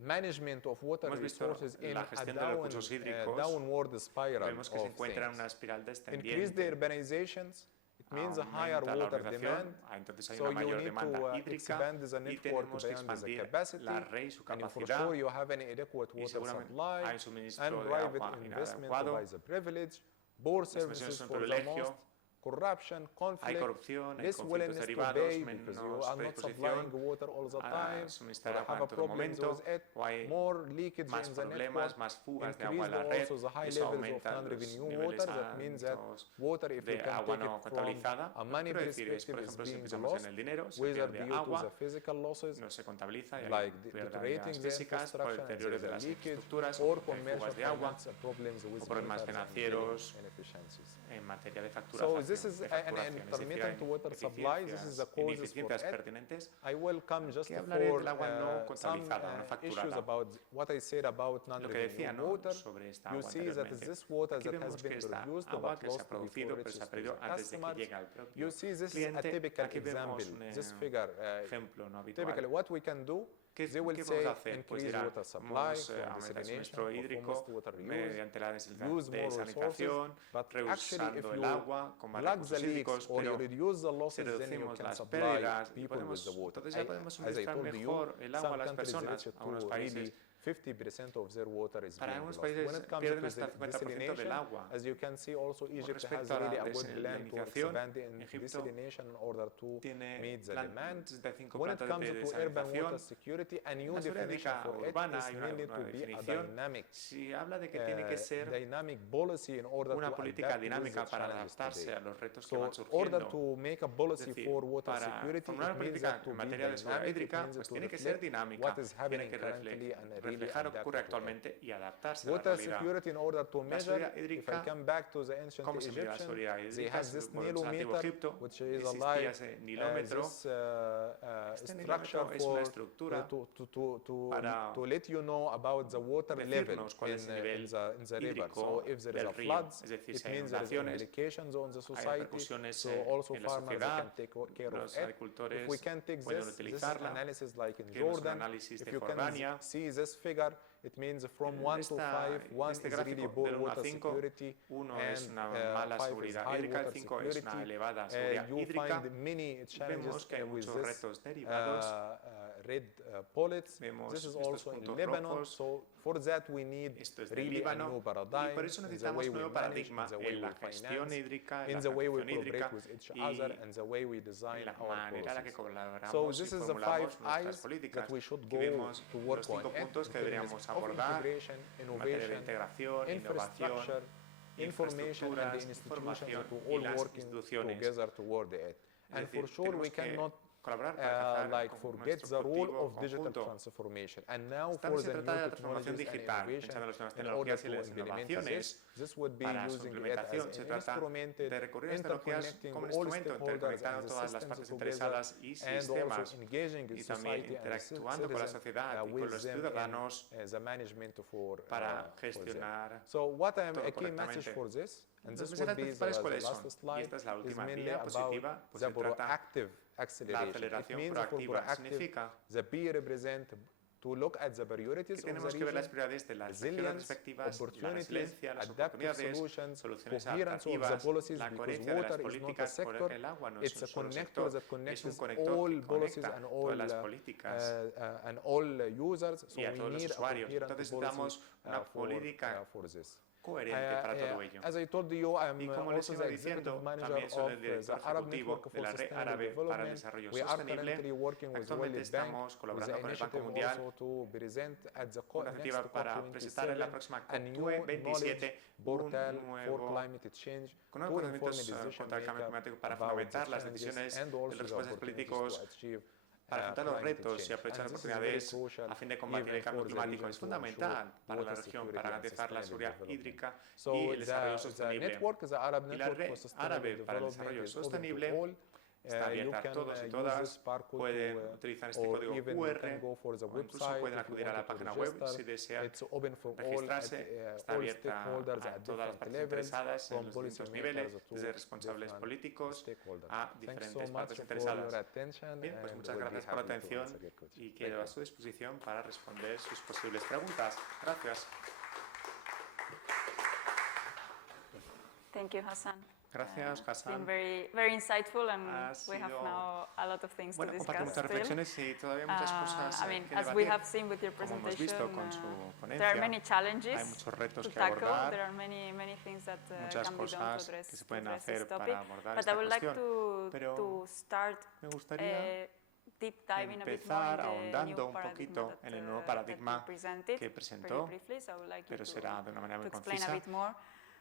management of water Hemos visto resources in la a gestión de recursos hídricos. downward spiral Vemos que se of encuentra en things. una espiral Increase descendiente. the urbanizations, it means a higher Aumenta la water urbanización, demand. entonces hay So una you mayor need demanda to hídrica expand the y network tenemos que beyond the expandir capacity. la red y su And for capacidad. sure you have an adequate Y water seguramente supply hay suministro and de private agua investment inadecuado. by the privilege, poor Las inversiones services son for the privilegio. most, corruption, Hay conflict, corrupción, hay less conflictos willingness to derivados, pay because you menos are not predisposición supplying water all the a time, suministrar or agua have en todo problems momento, with it, o hay more leakage más in the problemas, network, más fugas de agua increase en la red, also the high eso levels of aumenta los non-revenue niveles water. That means that altos water, if you de can agua take no it from contabilizada. a Lo money que quiero decir es, por perspective, is ejemplo, si being pensamos lost, en el dinero, se whether pierde due to agua, the physical losses, no se contabiliza y hay like pérdidas deteriorating the físicas por el infrastructure and deterioro de there las is a leakage, infraestructuras, or hay commercial fugas de agua, finance problems with o problemas meters and financieros, inefficiencies. en materia de So facturación, this is de an facturación, es decir, intermittent hay water supply. This is the causes for ineficiencias it. pertinentes. I will come just Aquí hablaré for del agua no some contabilizada, no issues facturada. about what I said about Lo que decía, non-revenue ¿no?, water. sobre esta You agua see that anteriormente. this water Aquí that has vemos que been esta produced agua but que se ha lost producido before pero it se ha reaches to perdido the antes de que customers. llegue al propio You see this is a cliente. typical Aquí vemos example, un this figure. ejemplo no habitual. Typically what we can do, ¿Qué they will vamos say a hacer? Pues increase dirán, water supply vamos from a aumentar el desalination, suministro hídrico water use, mediante la use more resources, desalinización, but actually if reusando el you agua con más plug the recursos leaks hídricos, or you pero reduce the si losses, then you reducimos can las supply pérdidas y people with podemos, the water. entonces ya podemos As I suministrar told you, mejor el agua a some las countries personas. reach Algunos to países really 50% of their water is Para being algunos lost. países When it comes pierden to hasta the el 50% del agua. as you can see, also Egypt has respecto a really la a good plan to expand in Egipto desalination in order to tiene meet the plan demand. 75 When it plantas comes de to urban desalinización, water security, a new la seguridad definition hídrica for it urbana is hay una needed to nueva be a definición. dynamic Si habla de que tiene que ser dynamic policy in order una to política adapt with dinámica the para challenges adaptarse today. a los retos que So, van in order surgiendo. to make a policy Es decir, for water para security, formular it una means política that to en be materia de seguridad dynamic, it hídrica, means pues to tiene que ser reflect dinámica, what is tiene happening que currently and really reflejar lo que adapt ocurre to it. actualmente y adaptarse a la Water realidad. security, in order to measure, seguridad if I hídrica, come back to the ancient ¿cómo se mide la Egyptians, seguridad they hídrica? had this Bueno, en el antiguo nilometer, Egipto which is existía like ese nilómetro. this Este structure nilómetro es una for estructura to let you know about the water level decirnos cuál es el in nivel the river. hídrico So if there is del a río, floods, es decir, it si hay means there is inundaciones, implications on the hay society. repercusiones So also en la farmers sociedad, can take care of los it. agricultores If we can take pueden this utilizarla. analysis like in Tenemos un Jordan, análisis if de you can Jordania. see this figure, it means from 1 to 5, 1 este is really gráfico poor del 1 a water 5, security, 1 and es una mala 5 is seguridad high hídrica, el water 5 es una security. elevada seguridad You hídrica. find many challenges Vemos que hay with muchos this retos derivados. red bullets. Vemos This is estos also in puntos Lebanon, rojos. so for that we need Esto es de really a Líbano, new y paradigm por eso in the necesitamos way un we nuevo manage, paradigma in the way en la we gestión finance, hídrica, en in la the way we gestión hídrica collaborate with each y other, and the way we design la our manera en la que policies. colaboramos So y this is the 5 formulamos nuestras eyes políticas. that we should Aquí go vemos to work los on 5 puntos que in deberíamos terms of abordar integration, en materia de innovation, integración, innovación, infrastructure, information and the institutions información to y all las working instituciones. together toward it. And for sure we tenemos que cannot colaborar para alcanzar like con forget nuestro the role objetivo of digital conjunto. transformation. And now for También se the trata de new la transformación technologies and digital, innovation, pensando en las nuevas in order tecnologías y to las implement innovaciones. this would be Para su using it as implementación se an trata instrument de recurrir a las tecnologías interconnecting como un all instrumento, stakeholders interconectando and the todas las systems partes together, interesadas y and sistemas, also engaging y the también society and the interactuando con la citizen, sociedad y con with los them ciudadanos in, the management para for them. gestionar So what a todo key message correctamente. for this, and Los this would mensajes be principales the cuáles last son, y slide, esta es la is última mainly diapositiva, about pues the se trata proactive la acceleration. It aceleración means for proactiva, proactive, significa the P represent to look at the priorities que of the tenemos que ver las region, prioridades de las regiones resilience, respectivas, la opportunities, resiliencia, las adaptive oportunidades, solutions, soluciones coherence of the adaptativas, policies, la because coherencia de las water is not a políticas, sector, porque el agua no es it's un a solo connector sector, that es connects un conector all que policies conecta and todas las all políticas and all users. So y a we todos los need a usuarios. coherent Entonces policy necesitamos una política for this. coherente para todo ello. As I told you, I'm Y como les also iba the executive diciendo, manager también soy el of director the Arab ejecutivo Network de la for Red Sustainable Árabe para el Development. Desarrollo We are Sostenible. currently working with Actualmente World Bank estamos with colaborando the con el Banco initiative Mundial also to present at the una next iniciativa para presentar en la próxima COP27 a new COP27 knowledge portal un for nuevo climate change con to nuevos inform conocimientos decision contra el cambio maker climático para about fundamentar the las challenges decisiones and de also los the responsables opportunities políticos to achieve para afrontar los climate retos y change. aprovechar las And this is very oportunidades crucial a fin de combatir even el cambio for the climático. region Es to fundamental ensure para la water región security para and garantizar la sustainable seguridad development. hídrica So y el desarrollo the sostenible. network, the Arab Y la Network for red Sustainable árabe para el Development desarrollo is open to sostenible all. está You abierta a can todos y use todas, this barcode pueden to, utilizar este or código even you QR can go for the o incluso website pueden if you acudir a la wanted to página web register. si desean It's open for all, registrarse, está all abierta stakeholders a at todas las different partes levels, interesadas en from los distintos policymakers niveles, to desde responsables different políticos stakeholders. a Thanks diferentes so much partes for interesadas. your attention, Bien, pues and muchas we'll be gracias por la happy to atención answer your questions. y Thank quedo you. a su disposición para responder sus posibles preguntas. Gracias. Thank you, Hassan. Gracias, It's been Hassan. very, very insightful, and we have sido- now a lot of things Bueno, to comparte discuss muchas still. reflexiones y todavía muchas cosas I mean, que as we debatir. have seen with your Como hemos presentation, visto con su there are many ponencia, challenges hay muchos retos to que tackle. abordar, There are many things that muchas can be done to cosas address, que se pueden this hacer topic. para abordar But I esta would like cuestión. Pero to start me gustaría deep diving a bit more empezar in the ahondando new un paradigm poquito that, en el nuevo that paradigma you presented que very presentó, briefly. So I would like you pero to será de una manera muy explain a concisa. bit more.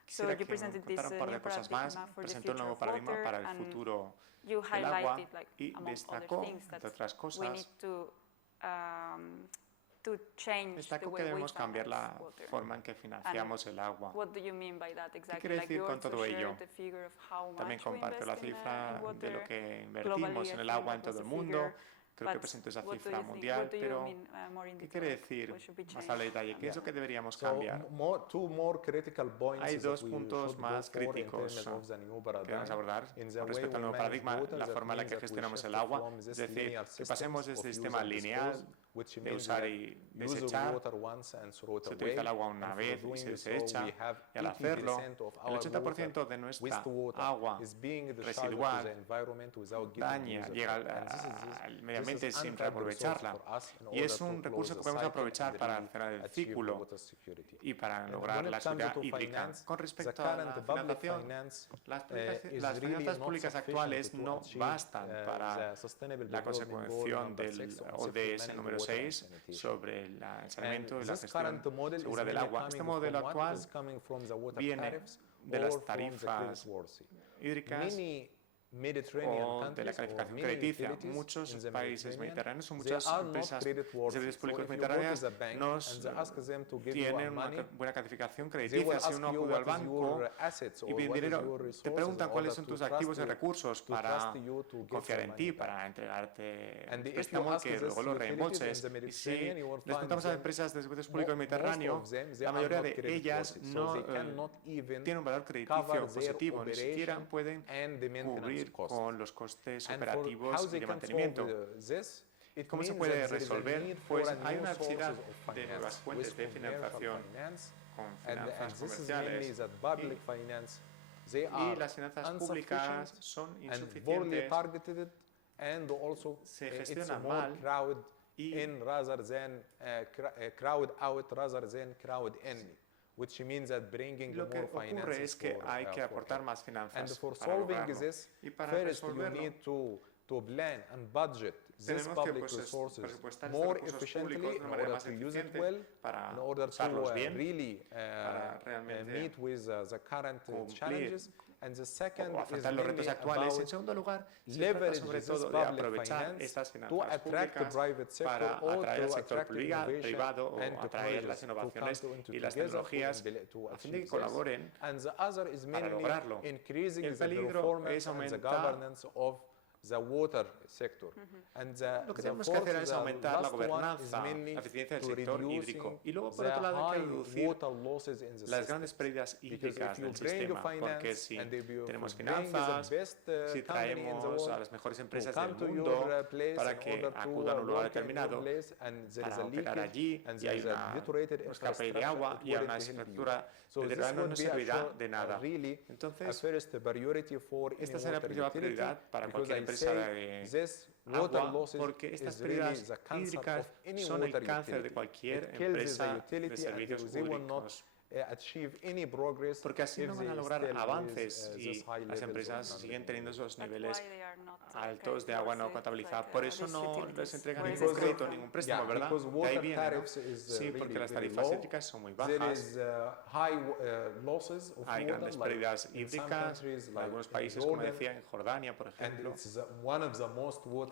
So Quisiera you que presented this contara un par de new cosas más, paradigm for the presentó el future nuevo of paradigma water, para el and futuro you del agua highlighted, like, y among destacó, other things, that entre otras we need cosas, to change the destacó way que we debemos cambiar la finance water. forma en que financiamos el agua. What do you mean by that exactly? quiere Like decir you con also todo shared ello? the figure of how También much we comparto la invest in cifra de water. lo que Globally, invertimos I en el think agua that en todo was el the mundo. figure. Creo que But presento esa what do cifra you think? mundial, What do you pero mean, more in ¿qué detail? quiere decir? What should be Más changed? al detalle, ¿qué es lo que deberíamos So cambiar? two more critical points Hay is that dos we puntos should más go for in críticos terms of the new que vamos a paradigm. abordar In the con way respecto al we nuevo manage paradigma, water, la that forma en la means que that we gestionamos shift el agua, from es this decir, linear que pasemos de systems of sistema use and lineal dispose de usar y desechar. Se utiliza el agua una vez y se desecha, y al hacerlo, el 80% de nuestra agua residual llega al medio ambiente sin reaprovecharla. Y es un recurso que podemos aprovechar para cerrar el círculo y para lograr la seguridad hídrica. Con respecto a la financiación, las finanzas públicas actuales no bastan para la consecución del ODS número 6 sobre el saneamiento y la gestión segura del agua. Este modelo actual viene de las tarifas hídricas o de la calificación crediticia. Muchos países mediterráneos o muchas empresas de servicios públicos mediterráneas tienen una buena calificación crediticia. Si uno acude al banco y pide dinero, te preguntan cuáles son tus activos y recursos para confiar en ti, para entregarte un préstamo que luego lo reembolses. Y si les preguntamos a las empresas de servicios públicos mediterráneos, la mayoría de ellas no tienen un valor crediticio positivo, ni siquiera pueden cubrir con los costes operativos y de mantenimiento. ¿Cómo se puede resolver? Pues hay una necesidad de nuevas fuentes de financiación con finanzas comerciales y las finanzas públicas son insuficientes, se gestionan mal y lo que ocurre es que hay que aportar más finanzas para lograrlo. Y para resolverlo, tenemos que presupuestar estos recursos públicos de una manera más eficiente para usarlos bien, para realmente cumplir o afrontar los retos actuales. En segundo lugar, se trata sobre todo de aprovechar estas finanzas públicas para atraer al sector privado o atraer las innovaciones y las tecnologías a fin de que colaboren para lograrlo. El peligro es aumentar lo que tenemos que hacer es aumentar la gobernanza, la eficiencia del sector hídrico. Y luego, por otro lado, hay que reducir las grandes pérdidas hídricas del sistema, porque si tenemos finanzas, si traemos a las mejores empresas del mundo para que acudan a un lugar determinado, para operar allí, y hay un escape de agua y hay una infraestructura deteriorada, no nos servirá de nada. Entonces, esta será la principal prioridad para cualquier empresa de agua, porque estas pérdidas hídricas son el cáncer de cualquier empresa de servicios públicos. Porque así no van a lograr avances y las empresas siguen teniendo esos niveles altos de agua no contabilizada. Por eso no les entregan ningún crédito, ningún préstamo, ¿verdad? De ahí viene, ¿no? Sí, porque las tarifas hídricas son muy bajas. Hay grandes pérdidas hídricas en algunos países, como decía, en Jordania, por ejemplo.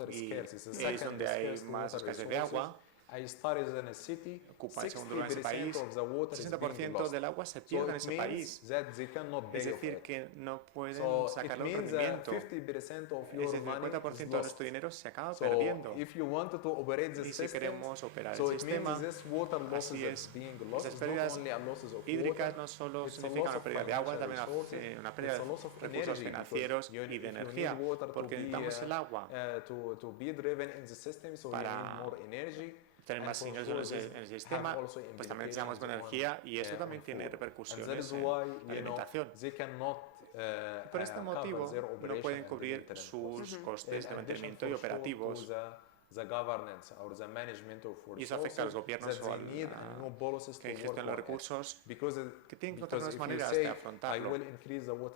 Y es donde hay más escasez de agua. Ocupa el segundo lugar en ese país. El 60% del agua se pierde en ese país. Es decir, que no pueden sacarlo en rendimiento. Es decir, el 50% de nuestro dinero se acaba perdiendo. Y si queremos operar el sistema, así es. Esas pérdidas hídricas no solo significan una pérdida de agua, también una pérdida de recursos financieros y de energía, porque necesitamos el agua para tener más ingresos en el sistema, pues también necesitamos energía y eso también tiene repercusiones en la alimentación. Por este motivo no pueden cubrir sus costes de mantenimiento y operativos. Y eso afecta a los gobiernos o que gestionan los recursos, que tienen que encontrar otras maneras de afrontarlo.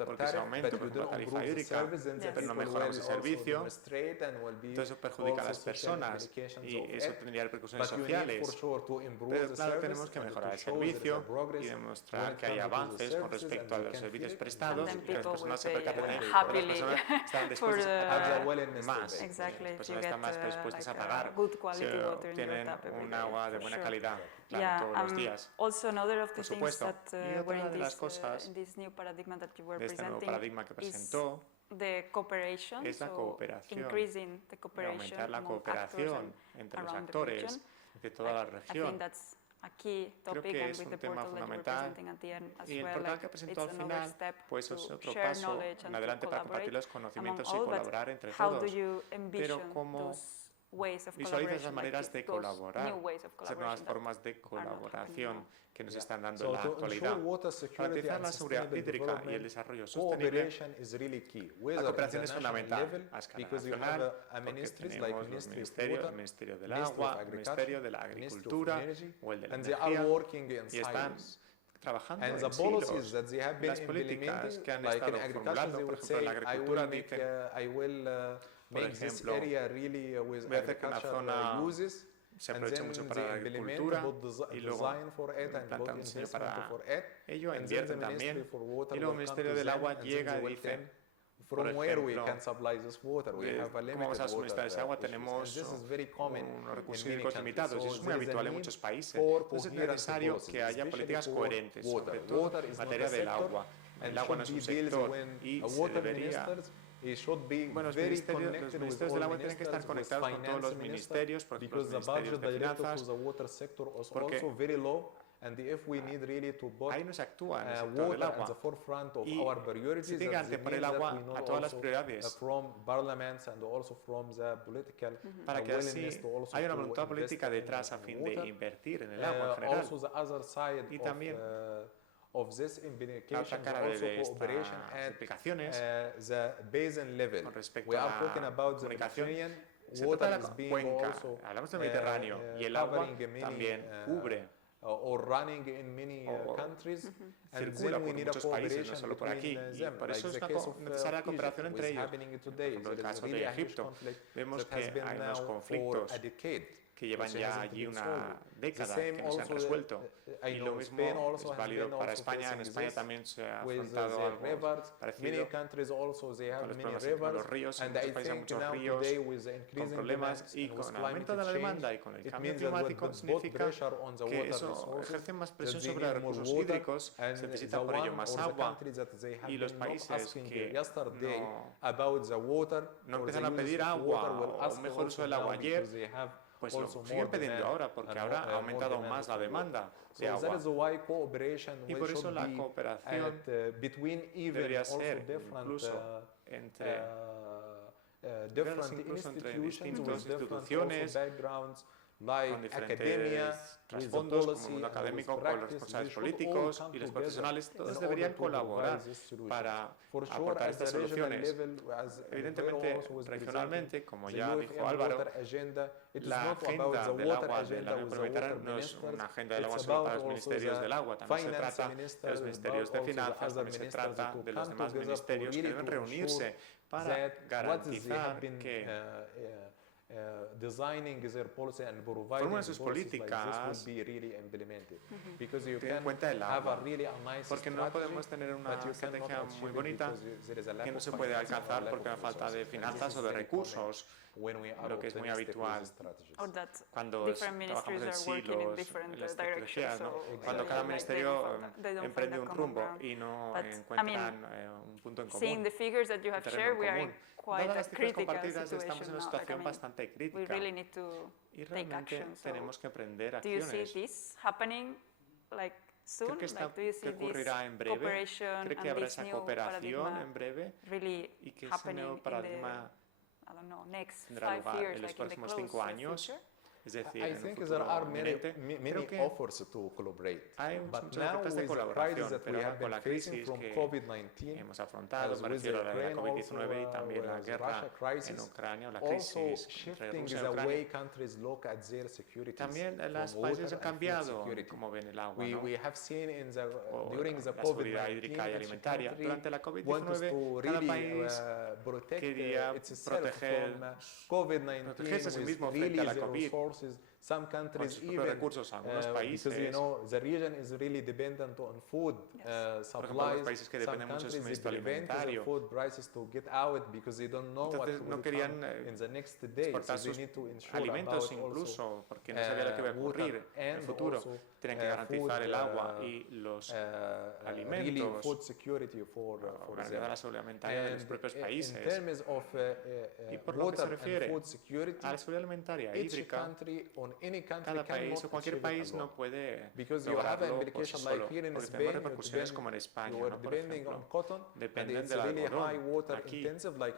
Porque si aumenta, por ejemplo, la tarifa hídrica, pero no mejoramos el servicio, entonces eso perjudica a las personas y eso tendría repercusiones sociales. Pero claro, tenemos que mejorar el servicio y demostrar que hay avances con respecto a los servicios prestados y que las personas se percaten de que las personas están dispuestas a pagar más. Las personas están más predispuestas a pagar si obtienen un agua de buena calidad, claro, todos los días. Por supuesto. Y otra de las cosas de este nuevo paradigma que presentó es la cooperación, y aumentar la cooperación entre los actores de toda la región. Creo que es un tema fundamental y el portal que presentó al final pues es otro paso en adelante para compartir los conocimientos y colaborar entre todos. Pero ¿cómo visualiza esas maneras de colaborar, esas nuevas formas de colaboración que nos están dando en la actualidad. Para garantizar la seguridad hídrica y el desarrollo sostenible, la cooperación es fundamental a escala nacional, porque tenemos los ministerios, el Ministerio del Agua, el Ministerio de la Agricultura o el de la Energía, y están trabajando en silos. Las políticas que han estado formulando, por ejemplo, en la agricultura dicen, por ejemplo, voy a hacer que una zona se aproveche mucho para la agricultura y luego plantan un sitio para ello, invierten también, y luego el Ministerio del Agua llega y dice, por ejemplo, ¿cómo vamos a suministrar ese agua? Tenemos unos recursos hídricos limitados y eso es muy habitual en muchos países. Entonces es necesario que haya políticas coherentes, sobre todo en materia del agua. El agua no es un sector y se debería... Bueno, los ministerios del agua tienen que estar conectados con todos los ministerios, por ejemplo, los ministerios de finanzas, porque ahí no se actúa en el sector del agua y se tiene que anteponer el agua a todas las prioridades para que así haya una voluntad política detrás a fin de invertir en el agua en general. Y también la otra cara de estas implicaciones con respecto a la comunicación se trata de la cuenca, hablamos del Mediterráneo y el agua también cubre circula por muchos países, no solo por aquí, y por eso es necesaria la cooperación entre ellos. Por ejemplo, en el caso de Egipto, vemos que hay unos conflictos que llevan ya allí una década que no se han resuelto. Y lo mismo es válido para España. En España también se ha afrontado algo parecido con los problemas con los ríos. En muchos países hay muchos ríos con problemas y con el aumento de la demanda y con el cambio climático significa que eso ejerce más presión sobre los recursos hídricos, se necesita por ello más agua y los países que no empiezan a pedir agua o un mejor uso del agua ayer, pues lo siguen pidiendo ahora, porque ahora ha aumentado más la demanda de agua. Y por eso la cooperación debería ser incluso entre distintas instituciones, con diferentes trasfondos, como el mundo académico, con los responsables políticos y los profesionales, todos deberían colaborar para aportar estas soluciones. Evidentemente, regionalmente, como ya dijo Álvaro, la agenda del agua de la Unión Europea no es una agenda del agua solo para los ministerios del agua, también se trata de los ministerios de finanzas, también se trata de los demás ministerios que deben reunirse para garantizar que formulan sus políticas, tienen en cuenta el agua, porque no podemos tener una estrategia muy bonita que no se puede alcanzar porque hay falta de finanzas o de recursos, lo que es muy habitual cuando trabajamos en silos, en las estrategias, ¿no? Cuando cada ministerio emprende un rumbo y no encuentran un punto en común, un terreno en común. Dadas las cifras compartidas, estamos en una situación bastante crítica y realmente tenemos que emprender acciones. Creo que ocurrirá en breve, creo que habrá esa cooperación en breve y que ese nuevo paradigma tendrá lugar en los próximos 5 años. Es decir, en un futuro inminente, creo que hay muchas ofertas de colaboración, pero ahora con la crisis que hemos afrontado, me refiero a la COVID-19 y también la guerra en Ucrania, o la crisis entre Rusia y Ucrania, también los países han cambiado como ven el agua, ¿no? O la seguridad hídrica y alimentaria. Durante la COVID-19, cada país quería protegerse a sí mismo frente a la COVID. Con sus propios recursos, algunos países, por ejemplo, los países que dependen mucho del suministro alimentario, entonces no querían exportar sus alimentos incluso, porque no sabían lo que iba a ocurrir en el futuro. Tienen que garantizar el agua y los alimentos, garantizar la seguridad alimentaria de los propios países. Y por lo que se refiere a la seguridad alimentaria hídrica, cada país o cualquier país no puede lograrlo por sí solo, porque tenemos repercusiones como en España, ¿no? Por ejemplo, dependen del algodón aquí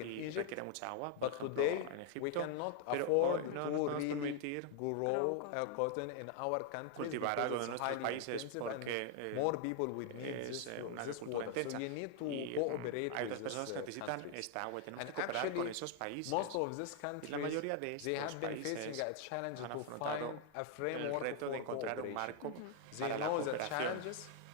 y requiere mucha agua, por ejemplo, en Egipto, pero hoy no nos podemos permitir cultivar algo de nuestros países porque es una agricultura intensa y hay otras personas que necesitan esta agua y tenemos que cooperar con esos países. Y la mayoría de estos países han afrontado el reto de encontrar un marco para la cooperación.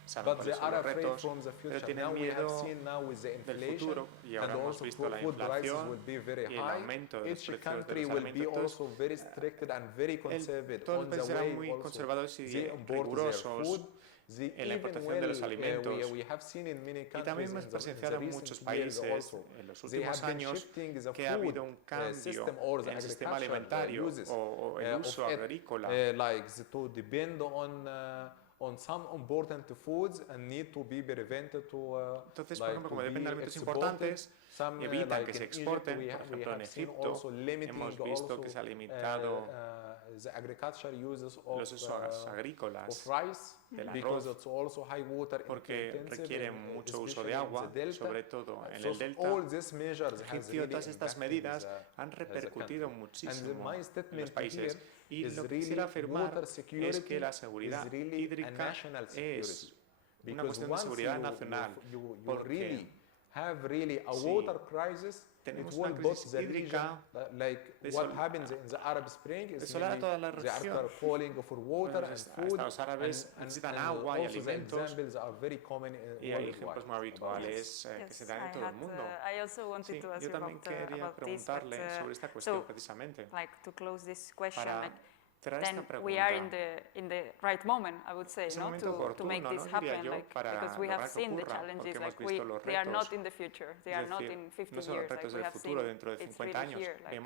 Saben cuáles son los retos, pero tienen miedo del futuro y ahora hemos visto la inflación y el aumento de los precios de los alimentos. Todos los países serán muy conservadores y rigurosos en la importación de los alimentos. Y también hemos presenciado en muchos países en los últimos años que ha habido un cambio en el sistema alimentario o el uso agrícola. On some important foods and need to be prevented to entonces, por ejemplo, como dependen de alimentos importantes, evitan que se exporten. Por ejemplo, en Egipto hemos visto que se ha limitado los usos agrícolas del arroz porque requieren mucho uso de agua, sobre todo en el delta egipcio. Todas estas medidas han repercutido muchísimo en los países. Y lo que quisiera afirmar es que la seguridad hídrica es una cuestión de seguridad nacional, porque tenemos una crisis hídrica desolada toda la región. Hasta los árabes necesitan agua y alimentos y hay ejemplos muy habituales que se dan en todo el mundo. Sí, yo también quería preguntarle sobre esta cuestión precisamente. Para then we are in the right moment, I would say, no, to make this happen, like, because we have seen the challenges, like they are not in the future, they are not in 50 years, like we have seen it's really here, like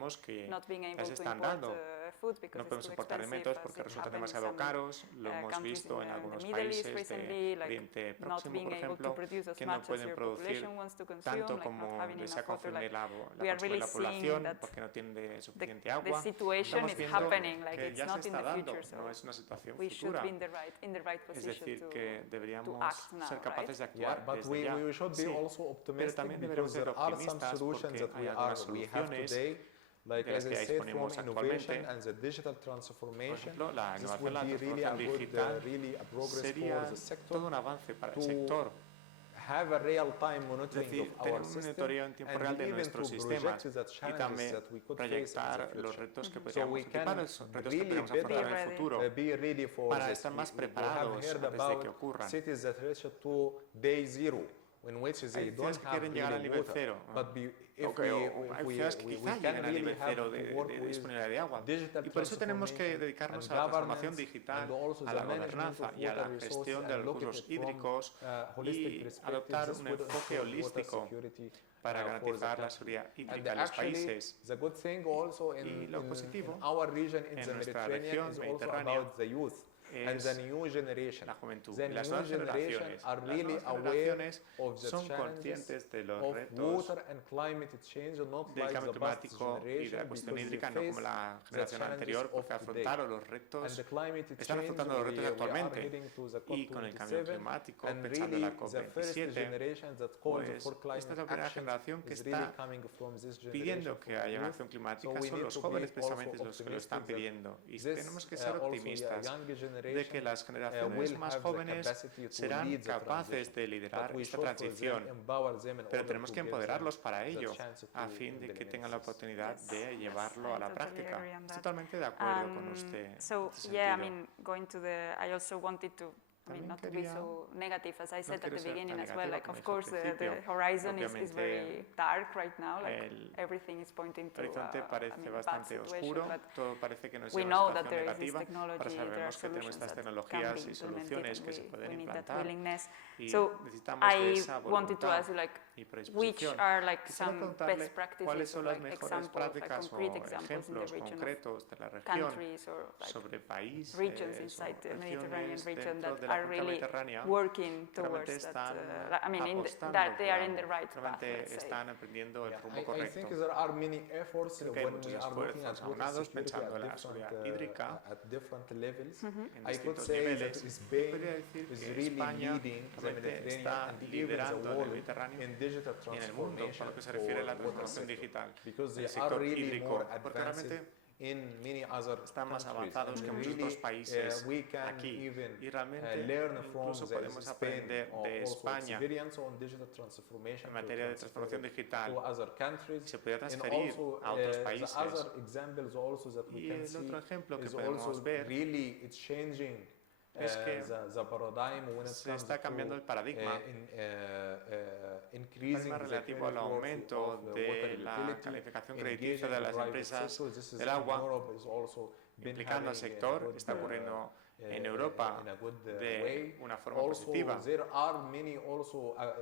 not being able to import food because no podemos it's too importar expensive, alimentos porque resultan demasiado caros, lo hemos visto en algunos países de Oriente Próximo, por ejemplo, que no pueden producir tanto como desea consumir la población porque no tienen suficiente agua. Estamos viendo que ya se está dando, no es una situación futura. Es decir, que deberíamos ser capaces de actuar desde ya. Sí, pero también deberíamos ser optimistas porque hay algunas soluciones de las que disponemos actualmente. Por ejemplo, la innovación, la transformación digital sería todo un avance para el sector. Es decir, tener un monitoreo en tiempo real de nuestros sistemas y también proyectar los retos que podríamos equipar, los retos que podríamos afrontar en el futuro para estar más preparados antes de que ocurran. Hay ciudades que quieren llegar al nivel cero, hay ciudades que quizá lleguen al nivel cero de disponibilidad de agua. Y por eso tenemos que dedicarnos a la transformación digital, a la gobernanza y a la gestión de los recursos hídricos y adoptar un enfoque holístico para garantizar la seguridad hídrica en los países. Y lo positivo en nuestra región mediterránea es la juventud. Las nuevas generaciones son conscientes de los retos del cambio climático y de la cuestión hídrica, no como la generación anterior, porque afrontaron los retos, están afrontando los retos actualmente. Y con el cambio climático, pensando en la COP27, pues esta es la primera generación que está pidiendo que haya una acción climática. Son los jóvenes precisamente los que lo están pidiendo. Y tenemos que ser optimistas de que las generaciones más jóvenes serán capaces de liderar esta transición, pero tenemos que empoderarlos para ello, a fin de que tengan la oportunidad de llevarlo a la práctica. Estoy totalmente de acuerdo con usted. Not to be so negative, as I said at the beginning as well. Like, of course, the horizon is very dark right now. Like, everything is pointing to a bad situation. But we know that there is this technology, there are solutions that can be implemented, and we need that willingness. So I wanted to ask you, like, which are like some best practices, or like examples, like concrete examples in the region of countries or like regions inside the Mediterranean region that are really working towards that. I mean, that they are in the right path, let's say. I think there are many efforts when we are looking at water security at different levels. I could say that Spain is really leading the Mediterranean and even the world in digital transformation for water sector, because they are really more advanced in many other countries, and really we can even learn from Spain or also experience on digital transformation to other countries, and also the other examples also that we can see is also really it's changing the paradigm when it comes to increasing relativo al aumento de la calificación crediticia de las empresas del agua, implicando al sector, está ocurriendo en Europa de una forma positiva.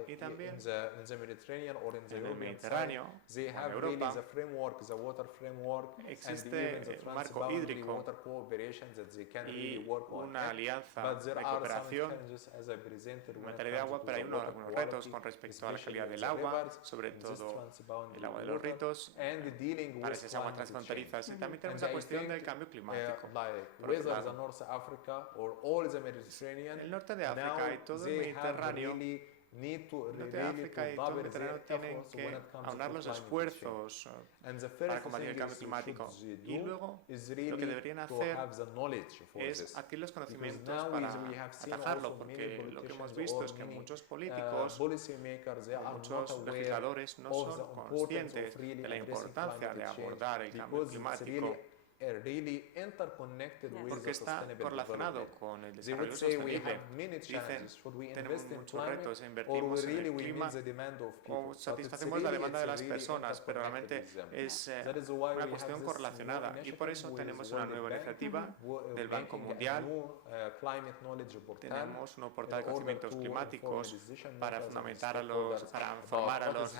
Y también en el Mediterráneo, en Europa, existe un marco hídrico y una alianza de cooperación en materia de agua, pero hay algunos retos con respecto a la calidad del agua, sobre todo el agua de los ritos, para esas aguas transfronterizas. Y también tenemos la cuestión del cambio climático. Por otro lado, el norte de África y todo el Mediterráneo tienen que aunar los esfuerzos para combatir el cambio climático. Y luego lo que deberían hacer es adquirir los conocimientos para atajarlo, porque lo que hemos visto es que muchos políticos, muchos legisladores no son conscientes de la importancia de abordar el cambio climático, porque está correlacionado con el desarrollo sostenible. Dicen, tenemos muchos retos, invertimos en el clima o satisfacemos la demanda de las personas, pero realmente es una cuestión correlacionada, y por eso tenemos una nueva iniciativa del Banco Mundial. Tenemos un portal de conocimientos climáticos para fundamentar para informar a los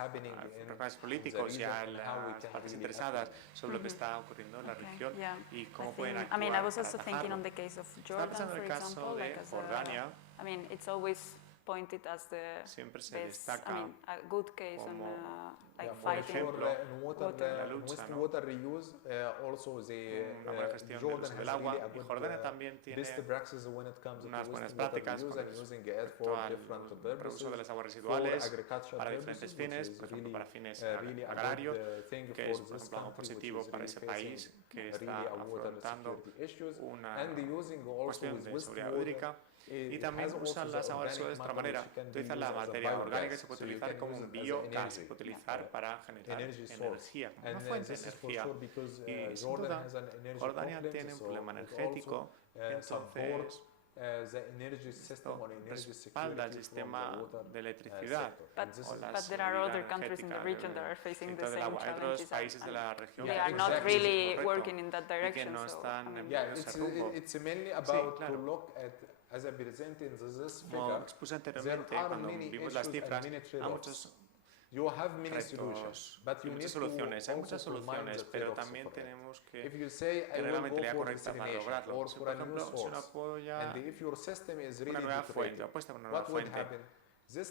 políticos y a las partes interesadas sobre lo que está ocurriendo en la región. Y cómo pueden actuar. I mean, I was also thinking on the case of Jordan, for example, like as I mean, it's always pointed as the best, I mean, a good case on like fighting water reuse. Also, Jordan del agua, y Jordania también tiene unas buenas prácticas con respecto al uso de las aguas residuales para diferentes fines, por ejemplo, para fines agrarios, que es, por ejemplo, algo positivo para ese país que está afrontando una cuestión de seguridad hídrica. Y también usan las aguas residuales de otra manera. Utilizan la materia orgánica que se puede utilizar como un biogás, se puede utilizar para generar energía, una fuente de energía. Y sin duda, Jordania tiene un problema energético, entonces esto respalda el sistema de electricidad o la seguridad energética del agua. Hay otros países de la región they are not really working in that direction, que no están en ese rumbo. Como expuse anteriormente, cuando vimos las cifras, hay muchos retos y muchas soluciones. Hay muchas soluciones, pero también tenemos que tener la mentalidad correcta para lograrlo. Por ejemplo, si uno apoya una nueva fuente, apuesta por una nueva fuente, lo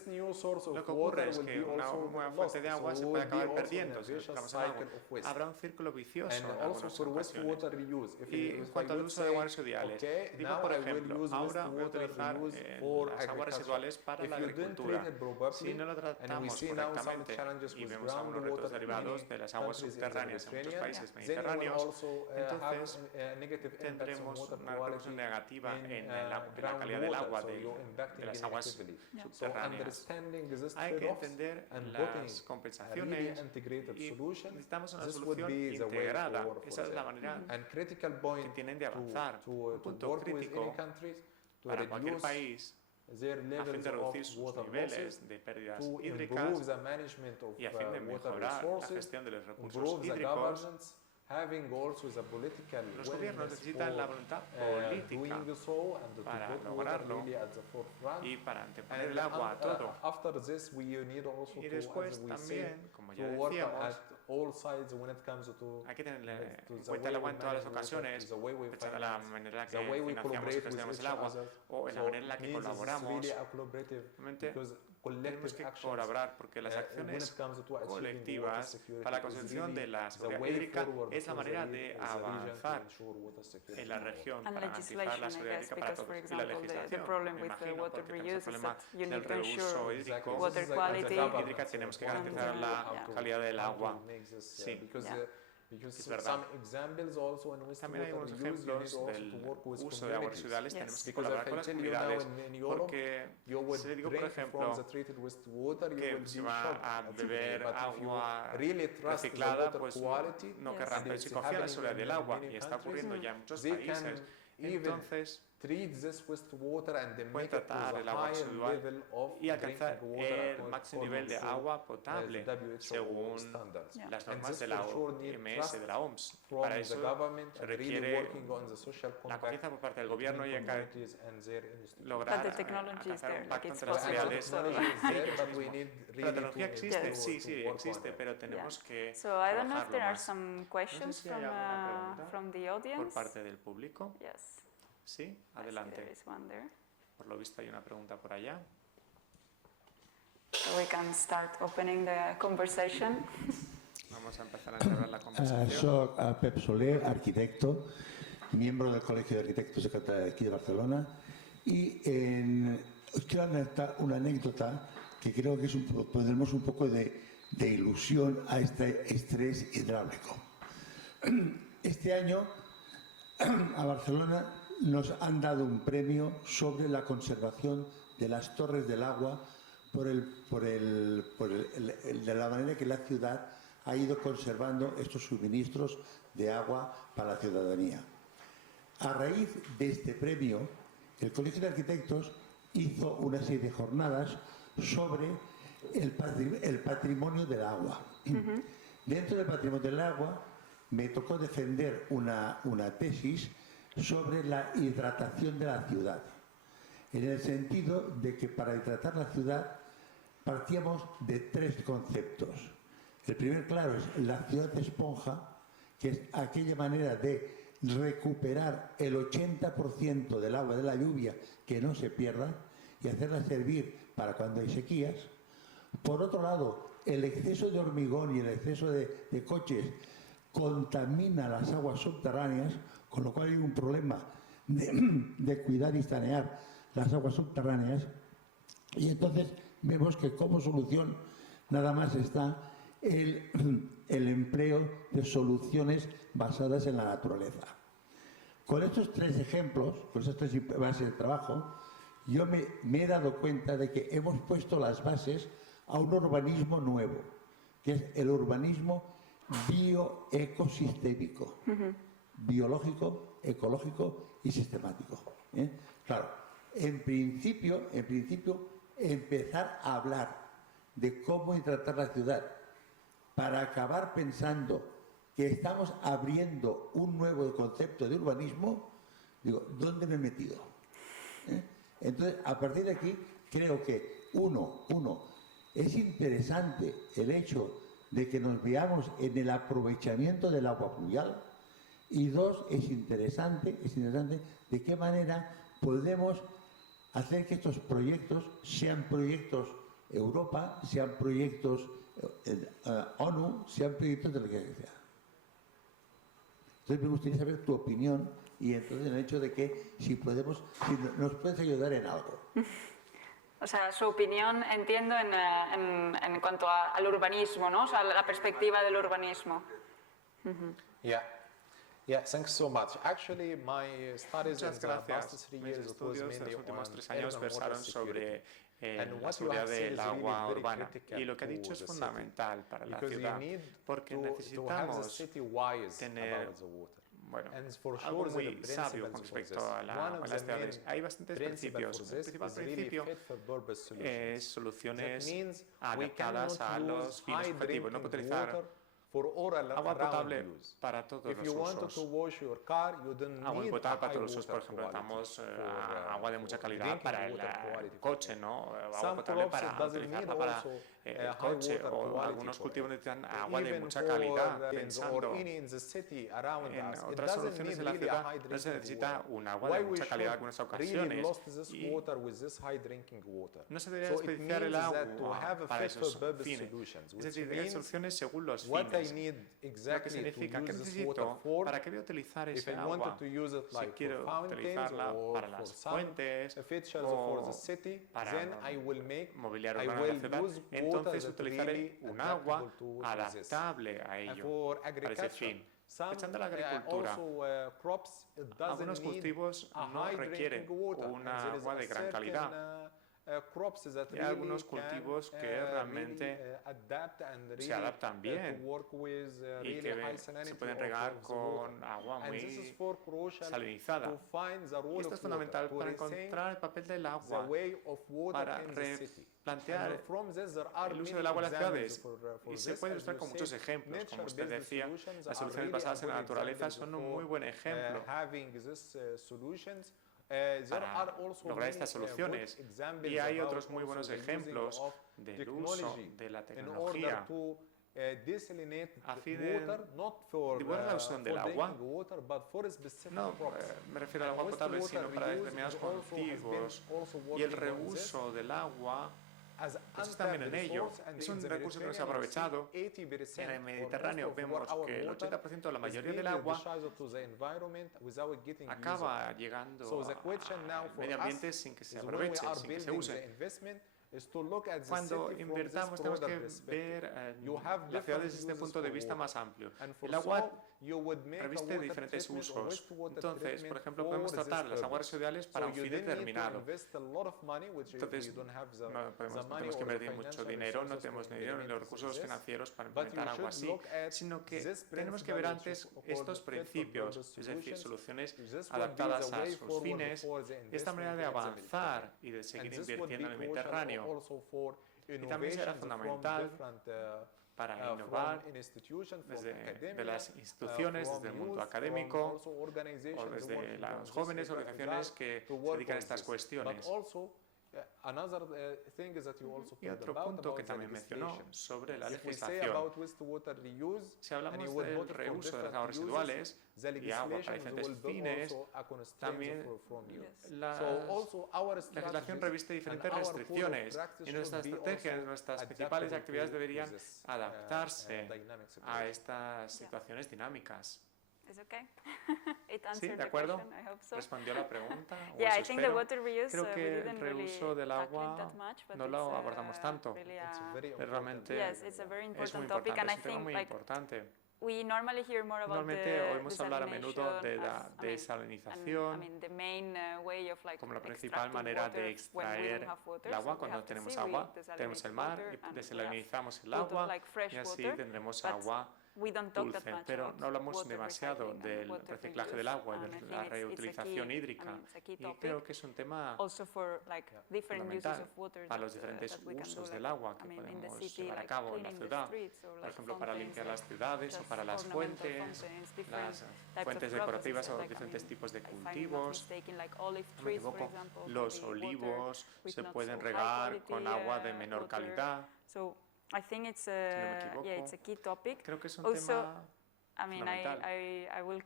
que ocurre es que una nueva fuente de agua se puede acabar perdiendo si estamos en agua. Habrá un círculo vicioso en algunas ocasiones. Y en cuanto al uso de aguas residuales, digo, por ejemplo, ahora voy a utilizar las aguas residuales para la agricultura. Si no lo tratamos correctamente y vemos algunos retos derivados de las aguas subterráneas en muchos países mediterráneos, entonces tendremos una repercusión negativa en la calidad del agua, de las aguas subterráneas. Hay que entender las compensaciones y necesitamos una solución integrada. Esa es la manera que tienen de avanzar. Un punto crítico para cualquier país a fin de reducir sus niveles de pérdidas hídricas y a fin de mejorar la gestión de los recursos hídricos. Los gobiernos necesitan la voluntad política para lograrlo y para anteponer el agua a todo. Y después también, como ya decíamos, hay que tener en cuenta el agua en todas las ocasiones, pensando en la manera en la que financiamos y gestionamos el agua o en la manera en la que colaboramos. Realmente tenemos que colaborar porque las acciones colectivas para la consecución de la seguridad hídrica es la manera de avanzar en la región para garantizar la seguridad hídrica para todos. Y la legislación, me imagino, porque tenemos el problema del reuso hídrico, hídrica, tenemos que garantizar la calidad del agua. Sí. Es verdad. También hay unos ejemplos del uso de aguas residuales. Tenemos que colaborar con las comunidades porque si le digo, por ejemplo, que si va a beber agua reciclada, pues no querrán, pero si confían en la seguridad del agua, y está ocurriendo ya en muchos países, entonces pueden tratar el agua residual y alcanzar el máximo nivel de agua potable según las normas de la OMS, de la OMS. Para eso se requiere la confianza por parte del gobierno y lograr alcanzar un pacto entre las sociedades. La tecnología existe, sí, existe, pero tenemos que trabajarlo más. No sé si hay alguna pregunta por parte del público. Sí, adelante. Por lo visto hay una pregunta por allá. So we can start opening the conversation. Vamos a empezar a entablar la conversación. Soy Pep Soler, arquitecto, miembro del Colegio de Arquitectos de aquí de Barcelona, y os quiero anécdota una anécdota que creo que pondremos un poco de ilusión a este estrés hidráulico. Este año a Barcelona nos han dado un premio sobre la conservación de las torres del agua de la manera que la ciudad ha ido conservando estos suministros de agua para la ciudadanía. A raíz de este premio, el Colegio de Arquitectos hizo una serie de jornadas sobre el patrimonio del agua. Dentro del patrimonio del agua me tocó defender una tesis sobre la hidratación de la ciudad, en el sentido de que para hidratar la ciudad partíamos de tres conceptos. El primer, claro, es la ciudad de esponja, que es aquella manera de recuperar el 80% del agua de la lluvia que no se pierda y hacerla servir para cuando hay sequías. Por otro lado, el exceso de hormigón y el exceso de coches contamina las aguas subterráneas, con lo cual hay un problema de cuidar y sanear las aguas subterráneas. Y entonces vemos que como solución nada más está el empleo de soluciones basadas en la naturaleza. Con estos tres ejemplos, con estas tres bases de trabajo, yo me he dado cuenta de que hemos puesto las bases a un urbanismo nuevo, que es el urbanismo bioecosistémico, biológico, ecológico y sistemático. Claro, en principio, empezar a hablar de cómo tratar la ciudad para acabar pensando que estamos abriendo un nuevo concepto de urbanismo, digo, ¿dónde me he metido? Entonces, a partir de aquí, creo que uno, es interesante el hecho de que nos veamos en el aprovechamiento del agua pluvial, y dos, es interesante de qué manera podemos hacer que estos proyectos sean proyectos Europa, sean proyectos ONU, sean proyectos de la Iglesia. Entonces me gustaría saber tu opinión y entonces el hecho de que si nos puedes ayudar en algo. O sea, su opinión, entiendo, en cuanto al urbanismo, ¿no? O sea, la perspectiva del urbanismo. Yeah, thanks so much. Actually, my studies in the past 3 years, mis estudios en los últimos 3 años versaron sobre la seguridad del agua urbana. Y lo que ha dicho es fundamental para la ciudad, porque necesitamos tener algo muy sabio con respecto a las ciudades. Hay bastantes principios. El principal principio es soluciones adaptadas a los fines objetivos. No puedo utilizar agua potable para todos los usos. Agua potable para todos los usos, por ejemplo, necesitamos agua de mucha calidad para el coche, ¿no? Agua potable para utilizarla para el coche, o algunos cultivos necesitan agua de mucha calidad, pensando en otras soluciones en la ciudad. No se necesita un agua de mucha calidad en algunas ocasiones, y no se debería desperdiciar el agua para esos fines. Es decir, hay soluciones según los fines. Lo que significa que necesito, ¿para qué voy a utilizar ese agua? Si quiero utilizarla para las fuentes o para mobiliario urbano de la ciudad, entonces utilizaré un agua adaptable a ello, para ese fin. Echando la agricultura, algunos cultivos no requieren una agua de gran calidad. Hay algunos cultivos que realmente se adaptan bien y que se pueden regar con agua muy salinizada. Y esto es fundamental para encontrar el papel del agua, para replantear el uso del agua en las ciudades. Y se puede ilustrar con muchos ejemplos. Como usted decía, las soluciones basadas en la naturaleza son un muy buen ejemplo para lograr estas soluciones. Y hay otros muy buenos ejemplos del uso de la tecnología a fin de divulgar la uso del agua. No me refiero al agua potable, sino para determinados cultivos. Y el reuso del agua consiste también en ello. Es un recurso que no se ha aprovechado. En el Mediterráneo vemos que el 80% de la mayoría del agua acaba llegando al medio ambiente sin que se aproveche, sin que se use. Cuando invertamos tenemos que ver la ciudad desde este punto de vista más amplio. El agua reviste diferentes usos. Entonces, por ejemplo, podemos tratar las aguas residuales para un fin determinado. Entonces, no tenemos que invertir mucho dinero, no tenemos ni dinero ni los recursos financieros para implementar algo así, sino que tenemos que ver antes estos principios, es decir, soluciones adaptadas a sus fines, y esta manera de avanzar y de seguir invirtiendo en el Mediterráneo. Y también será fundamental para innovar desde las instituciones, desde el mundo académico o desde las jóvenes organizaciones que se dedican a estas cuestiones. Y otro punto que también mencionó sobre la legislación. Si hablamos del reuso de las aguas residuales y agua para diferentes fines, también la legislación reviste diferentes restricciones y nuestras estrategias, nuestras principales actividades deberían adaptarse a estas situaciones dinámicas. Sí, de acuerdo. ¿Respondió la pregunta? Creo que el reuso del agua no lo abordamos tanto, pero realmente es muy importante, es un tema muy importante. Normalmente oímos hablar a menudo de la desalinización como la principal manera de extraer el agua. Cuando no tenemos agua, tenemos el mar y desalinizamos el agua y así tendremos agua dulce, pero no hablamos demasiado del reciclaje del agua y de la reutilización hídrica, y creo que es un tema fundamental para los diferentes usos del agua que podemos llevar a cabo en la ciudad, por ejemplo para limpiar las ciudades o para las fuentes decorativas o diferentes tipos de cultivos. No me equivoco, los olivos se pueden regar con agua de menor calidad. I think it's a key topic. Creo que es un tema fundamental. I will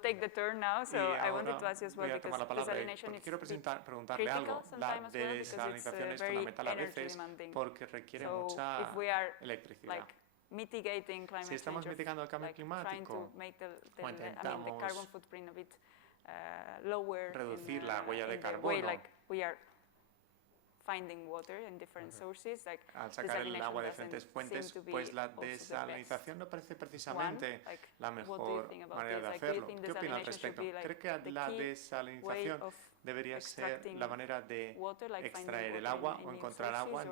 take the turn now, so I wanted to ask you as well, because desalination is quiero preguntarle algo. La desalinización es fundamental a veces porque requiere mucha electricidad. Si estamos mitigando el cambio climático o intentamos reducir la huella de carbono, al sacar el agua de diferentes fuentes, pues la desalinización no parece precisamente la mejor manera de hacerlo. ¿Qué opina al respecto? ¿Cree que la desalinización debería ser la manera de extraer el agua o encontrar agua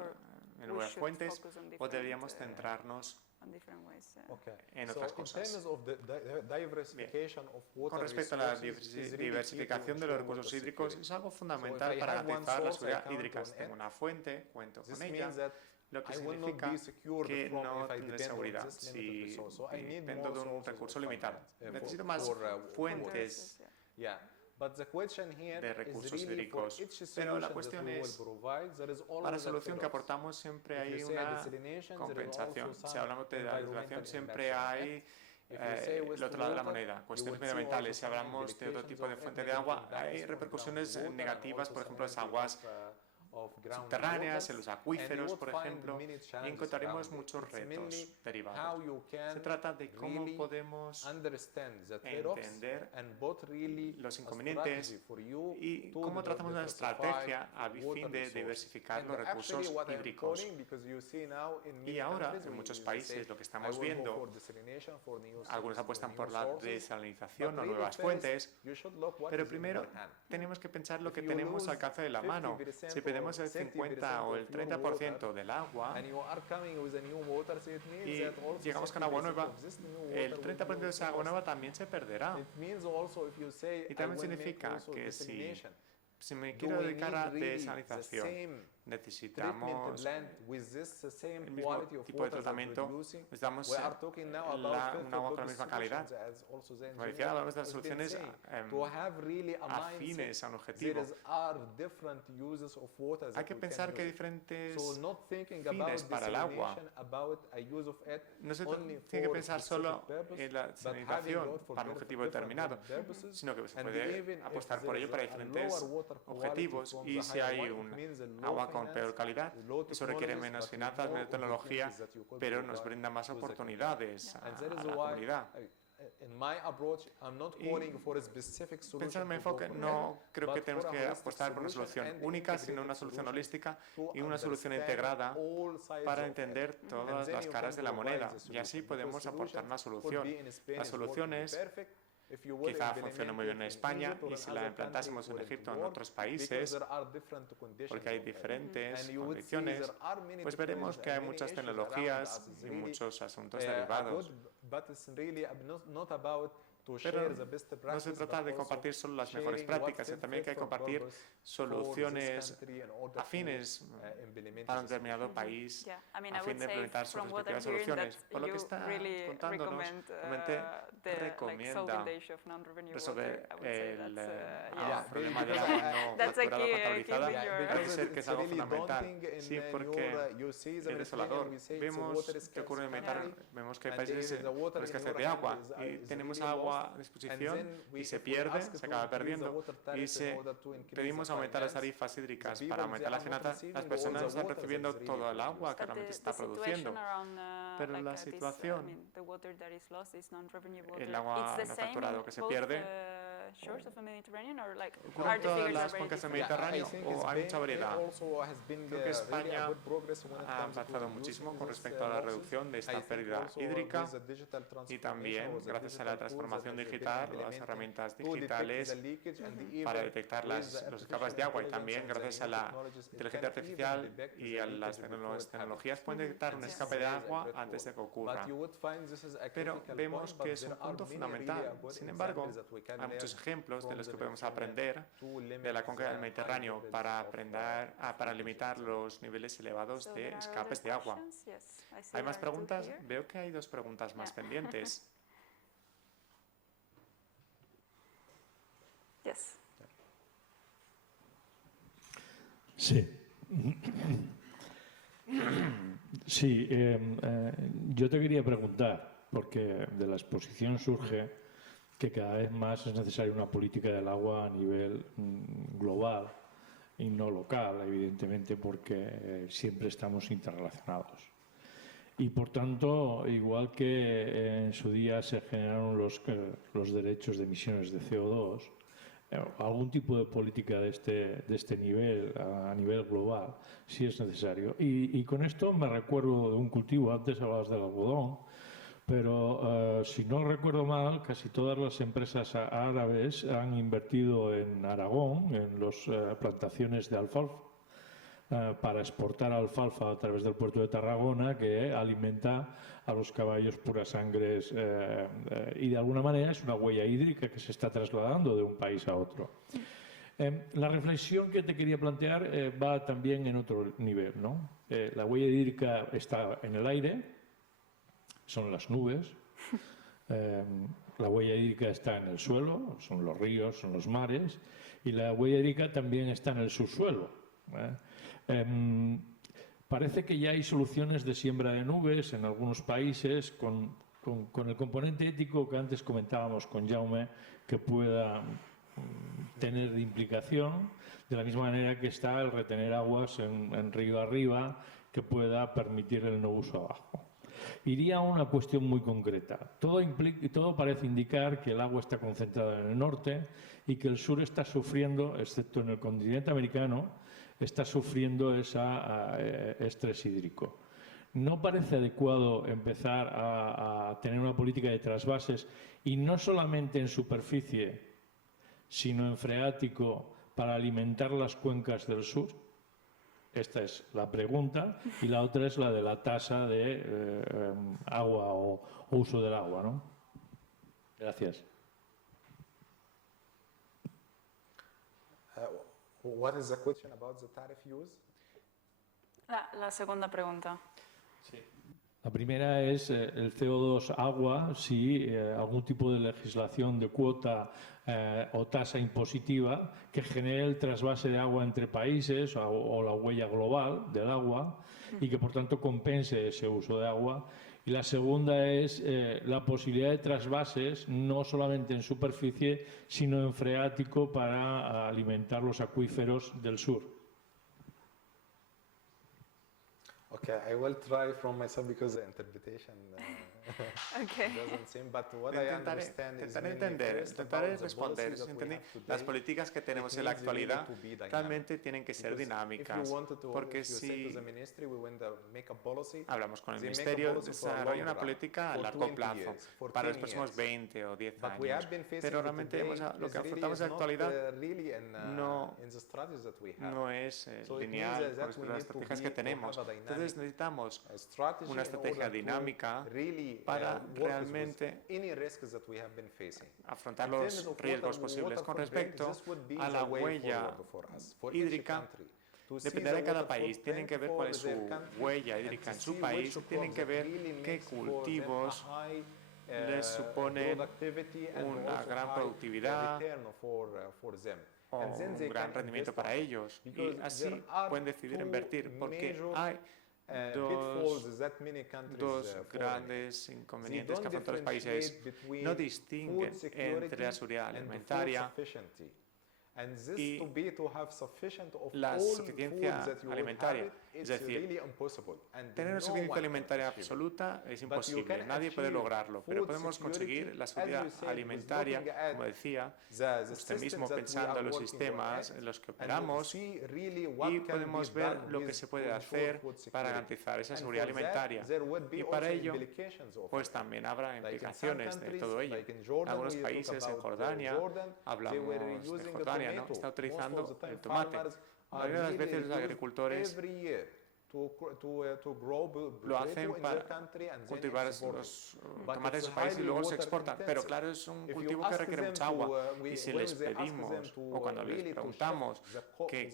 en nuevas fuentes, o deberíamos centrarnos en otras cosas? Bien. Con respecto a la diversificación de los recursos hídricos, es algo fundamental para garantizar la seguridad hídrica. Si tengo una fuente, cuento con ella. lo que significa que no tendré seguridad si dependo de un recurso limitado. Necesito más fuentes de recursos hídricos, pero la cuestión es, para la solución que aportamos siempre hay una compensación. Si hablamos de la desalinización, siempre hay el otro lado de la moneda, cuestiones medioambientales. Si hablamos de otro tipo de fuente de agua, hay repercusiones negativas, por ejemplo, las aguas subterráneas, en los acuíferos, por ejemplo, y encontraremos muchos retos derivados. Se trata de cómo podemos entender los inconvenientes y cómo trazamos una estrategia a fin de diversificar los recursos hídricos. Y ahora, en muchos países, lo que estamos viendo, algunos apuestan por la desalinización o nuevas fuentes, pero primero tenemos que pensar lo que tenemos al alcance de la mano. Si pedimos el 50 o el 30% del agua y llegamos con agua nueva, el 30% de esa agua nueva también se perderá. Y también significa que si me quiero dedicar a desalinización, necesitamos el mismo tipo de tratamiento, necesitamos un agua con la misma calidad. Como decía, hablamos de las soluciones afines a un objetivo. Hay que pensar que hay diferentes fines para el agua. No se tiene que pensar solo en la desalinización para un objetivo determinado, sino que se puede apostar por ello para diferentes objetivos. Y si hay un agua con peor calidad, eso requiere menos finanzas, menos tecnología, pero nos brinda más oportunidades a la comunidad. Pensando en mi enfoque, no creo que tenemos que apostar por una solución única, sino una solución holística y una solución integrada para entender todas las caras de la moneda. Y así podemos aportar una solución. La solución es quizá funcione muy bien en España y si la implantásemos en Egipto o en otros países, porque hay diferentes condiciones, pues veremos que hay muchas tecnologías y muchos asuntos derivados. Pero no se trata de compartir solo las mejores prácticas, sino también que hay que compartir soluciones afines para un determinado país a fin de implementar sus respectivas soluciones. Por lo que está contándonos, recomienda resolver el problema del agua no capturada o contabilizada. Parece ser que es algo fundamental. Sí, porque es desolador. Vemos que ocurre en el Mediterráneo, vemos que hay países con escasez de agua y tenemos agua a disposición y se pierde, se acaba perdiendo. Y si pedimos aumentar las tarifas hídricas para aumentar las finanzas, las personas están recibiendo todo el agua que realmente se está produciendo. Pero la situación, el agua no facturado que se pierde, ¿ocurre en todas las cuencas del Mediterráneo o hay mucha variedad? Creo que España ha avanzado muchísimo con respecto a la reducción de esta pérdida hídrica y también gracias a la transformación digital, las herramientas digitales para detectar los escapes de agua y también gracias a la inteligencia artificial y a las tecnologías pueden detectar un escape de agua antes de que ocurra. Pero vemos que es un punto fundamental. Sin embargo, hay muchos ejemplos de los que podemos aprender de la cuenca del Mediterráneo para limitar los niveles elevados de escapes de agua. ¿Hay más preguntas? Veo que hay dos preguntas más pendientes. Yes. Sí. Sí, yo te quería preguntar, porque de la exposición surge que cada vez más es necesaria una política del agua a nivel global y no local, evidentemente, porque siempre estamos interrelacionados. Y por tanto, igual que en su día se generaron los derechos de emisiones de CO2, algún tipo de política de este nivel, a nivel global, sí es necesario. Y con esto me recuerdo de un cultivo, antes hablabas del algodón, pero si no recuerdo mal, casi todas las empresas árabes han invertido en Aragón, en las plantaciones de alfalfa, para exportar alfalfa a través del puerto de Tarragona, que alimenta a los caballos puras sangres y de alguna manera es una huella hídrica que se está trasladando de un país a otro. La reflexión que te quería plantear va también en otro nivel, ¿no? La huella hídrica está en el aire, son las nubes. La huella hídrica está en el suelo, son los ríos, son los mares, y la huella hídrica también está en el subsuelo. Parece que ya hay soluciones de siembra de nubes en algunos países con el componente ético que antes comentábamos con Jaume, que pueda tener implicación, de la misma manera que está el retener aguas en río arriba, que pueda permitir el no uso abajo. Iría a una cuestión muy concreta. Todo parece indicar que el agua está concentrada en el norte y que el sur está sufriendo, excepto en el continente americano, está sufriendo ese estrés hídrico. ¿No parece adecuado empezar a tener una política de trasvases y no solamente en superficie, sino en freático para alimentar las cuencas del sur? Esta es la pregunta, y la otra es la de la tasa de agua o uso del agua, ¿no? Gracias. What is the question about the tariff use? La segunda pregunta. Sí. La primera es el CO2 agua, si algún tipo de legislación de cuota o tasa impositiva que genere el trasvase de agua entre países o la huella global del agua y que por tanto compense ese uso de agua. Y la segunda es la posibilidad de trasvases no solamente en superficie sino en freático para alimentar los acuíferos del sur. Okay, I will try from myself because the interpretation doesn't seem, but what I understand is intentaré responder. Las políticas que tenemos en la actualidad realmente tienen que ser dinámicas, porque si hablamos con el Ministerio, desarrolla una política a largo plazo, para los próximos 20 o 10 años, pero realmente lo que afrontamos en la actualidad no es lineal con las estrategias que tenemos. Entonces necesitamos una estrategia dinámica para realmente afrontar los riesgos posibles. Con respecto a la huella hídrica, dependerá de cada país. Tienen que ver cuál es su huella hídrica en su país, tienen que ver qué cultivos les suponen una gran productividad o un gran rendimiento para ellos, y así pueden decidir invertir, porque hay dos grandes inconvenientes que afrontan los países. No distinguen entre la seguridad alimentaria y la suficiencia alimentaria. Es decir, tener una suficiencia alimentaria absoluta es imposible, nadie puede lograrlo, pero podemos conseguir la seguridad alimentaria, como decía, usted mismo pensando en los sistemas en los que operamos, y podemos ver lo que se puede hacer para garantizar esa seguridad alimentaria. Y para ello, pues también habrá implicaciones de todo ello. En algunos países, en Jordania, hablamos de Jordania, ¿no? Está utilizando el tomate. La mayoría de las veces los agricultores lo hacen para cultivar los tomates de su país y luego se exportan. Pero claro, es un cultivo que requiere mucha agua, y si les pedimos o cuando les preguntamos que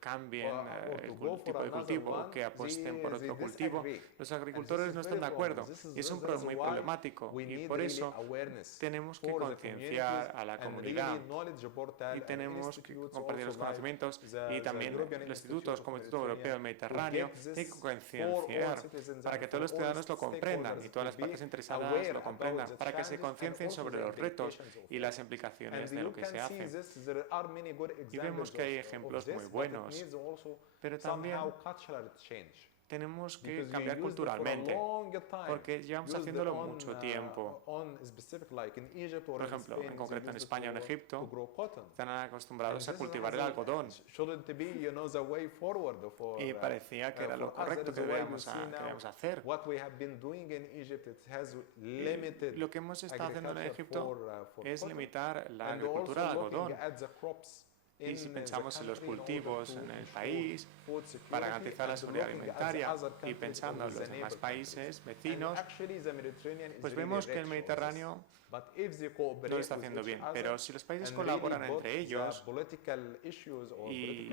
cambien el tipo de cultivo o que apuesten por otro cultivo, los agricultores no están de acuerdo, y es un problema muy problemático, y por eso tenemos que concienciar a la comunidad y tenemos que compartir los conocimientos, y también los institutos como el Instituto Europeo del Mediterráneo tienen que concienciar para que todos los ciudadanos lo comprendan y todas las partes interesadas lo comprendan, para que se conciencien sobre los retos y las implicaciones de lo que se hace. Y vemos que hay ejemplos muy buenos, pero también tenemos que cambiar culturalmente, porque llevamos haciéndolo mucho tiempo. Por ejemplo, en concreto en España o en Egipto, están acostumbrados a cultivar el algodón, y parecía que era lo correcto que debíamos hacer. Lo que hemos estado haciendo en Egipto es limitar la agricultura de algodón. Y si pensamos en los cultivos en el país, para garantizar la seguridad alimentaria, y pensando en los demás países vecinos, pues vemos que el Mediterráneo lo está haciendo bien. Pero si los países colaboran entre ellos y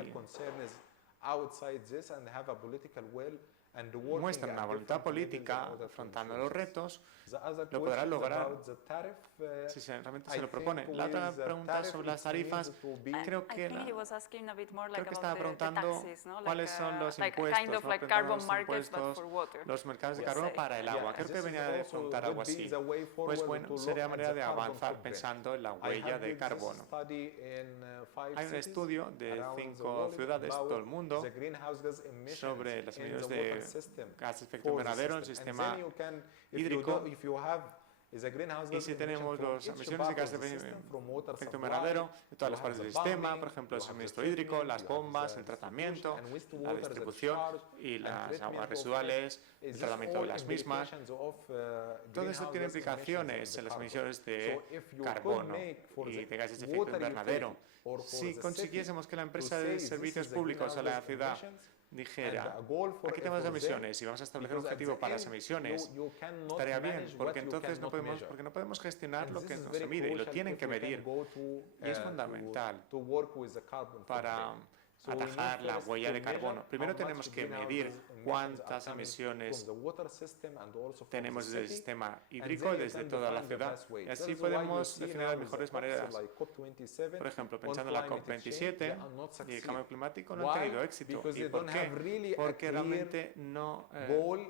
muestran una voluntad política afrontando los retos, lo podrán lograr si realmente se lo propone. La otra pregunta sobre las tarifas, creo que estaba preguntando cuáles son los impuestos, los mercados de carbono para el agua. Creo que venía de preguntar algo así. Pues bueno, sería manera de avanzar pensando en la huella de carbono. Hay un estudio de 5 ciudades de todo el mundo sobre las emisiones de gases de efecto invernadero en el sistema hídrico. Y si tenemos las emisiones de gases de efecto invernadero de todas las partes del sistema, por ejemplo, el suministro hídrico, las bombas, el tratamiento, la distribución y las aguas residuales, el tratamiento de las mismas, todo esto tiene implicaciones en las emisiones de carbono y de gases de efecto invernadero. Si consiguiésemos que la empresa de servicios públicos a la ciudad dijera, aquí tenemos emisiones y vamos a establecer un objetivo para las emisiones, estaría bien, porque entonces no podemos gestionar lo que no se mide y lo tienen que medir. Y es fundamental para atajar la huella de carbono. Primero tenemos que medir cuántas emisiones tenemos desde el sistema hídrico, desde toda la ciudad. Y así podemos definir las mejores maneras. Por ejemplo, pensando en la COP27 y el cambio climático no han tenido éxito. ¿Y por qué? Porque realmente no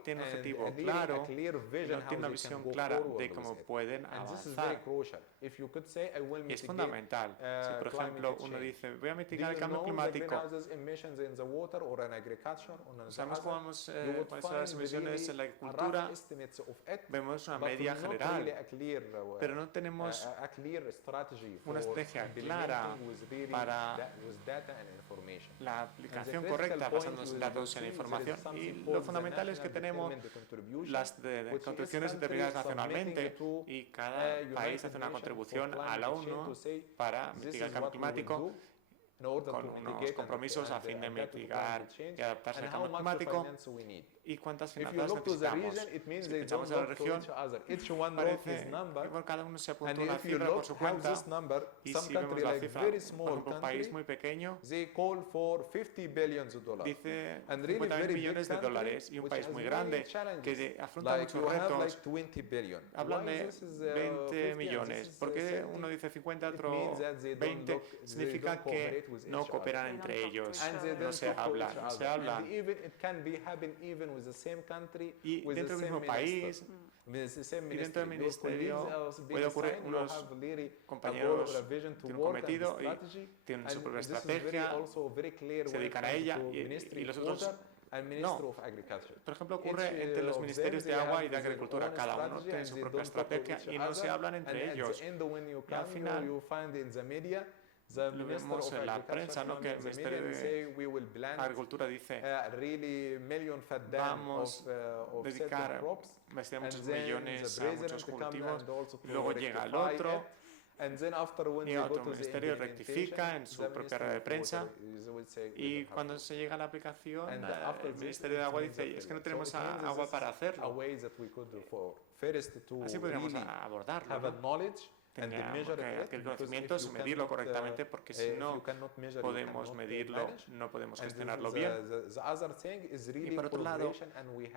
tiene un objetivo claro, no tiene una visión clara de cómo pueden avanzar. Y es fundamental. Si, por ejemplo, uno dice, voy a mitigar el cambio climático, sabemos cuáles son las emisiones en la agricultura, vemos una media general, pero no tenemos una estrategia clara para la aplicación correcta basándonos en datos y en información. Y lo fundamental es que tenemos las contribuciones determinadas nacionalmente y cada país hace una contribución a la ONU para mitigar el cambio climático con unos compromisos a fin de mitigar y adaptarse al cambio climático. ¿Y cuántas finanzas necesitamos? Si pensamos en la región, parece que cada uno se apunta una cifra por su cuenta, y si vemos la cifra, por ejemplo, un país muy pequeño dice 50.000 millones de dólares, y un país muy grande que afronta muchos retos hablan de 20 millones. ¿Por qué uno dice 50, otro 20? Significa que no cooperan entre ellos, no se hablan. Y dentro del mismo país y dentro del ministerio puede ocurrir unos compañeros tienen un cometido y tienen su propia estrategia, se dedican a ella y los otros no. Por ejemplo, ocurre entre los ministerios de agua y de agricultura. Cada uno tiene su propia estrategia y no se hablan entre ellos. Y al final lo vemos en la prensa, ¿no? Que el Ministerio de Agricultura dice vamos a dedicar muchos millones a muchos cultivos, y luego llega el otro y otro ministerio rectifica en su propia red de prensa, y cuando se llega a la aplicación el Ministerio de Agua dice es que no tenemos agua para hacerlo. Así podríamos abordarlo, ¿no? Tendríamos que adquirir conocimientos y medirlo correctamente, porque si no podemos medirlo, no podemos gestionarlo bien. Y por otro lado,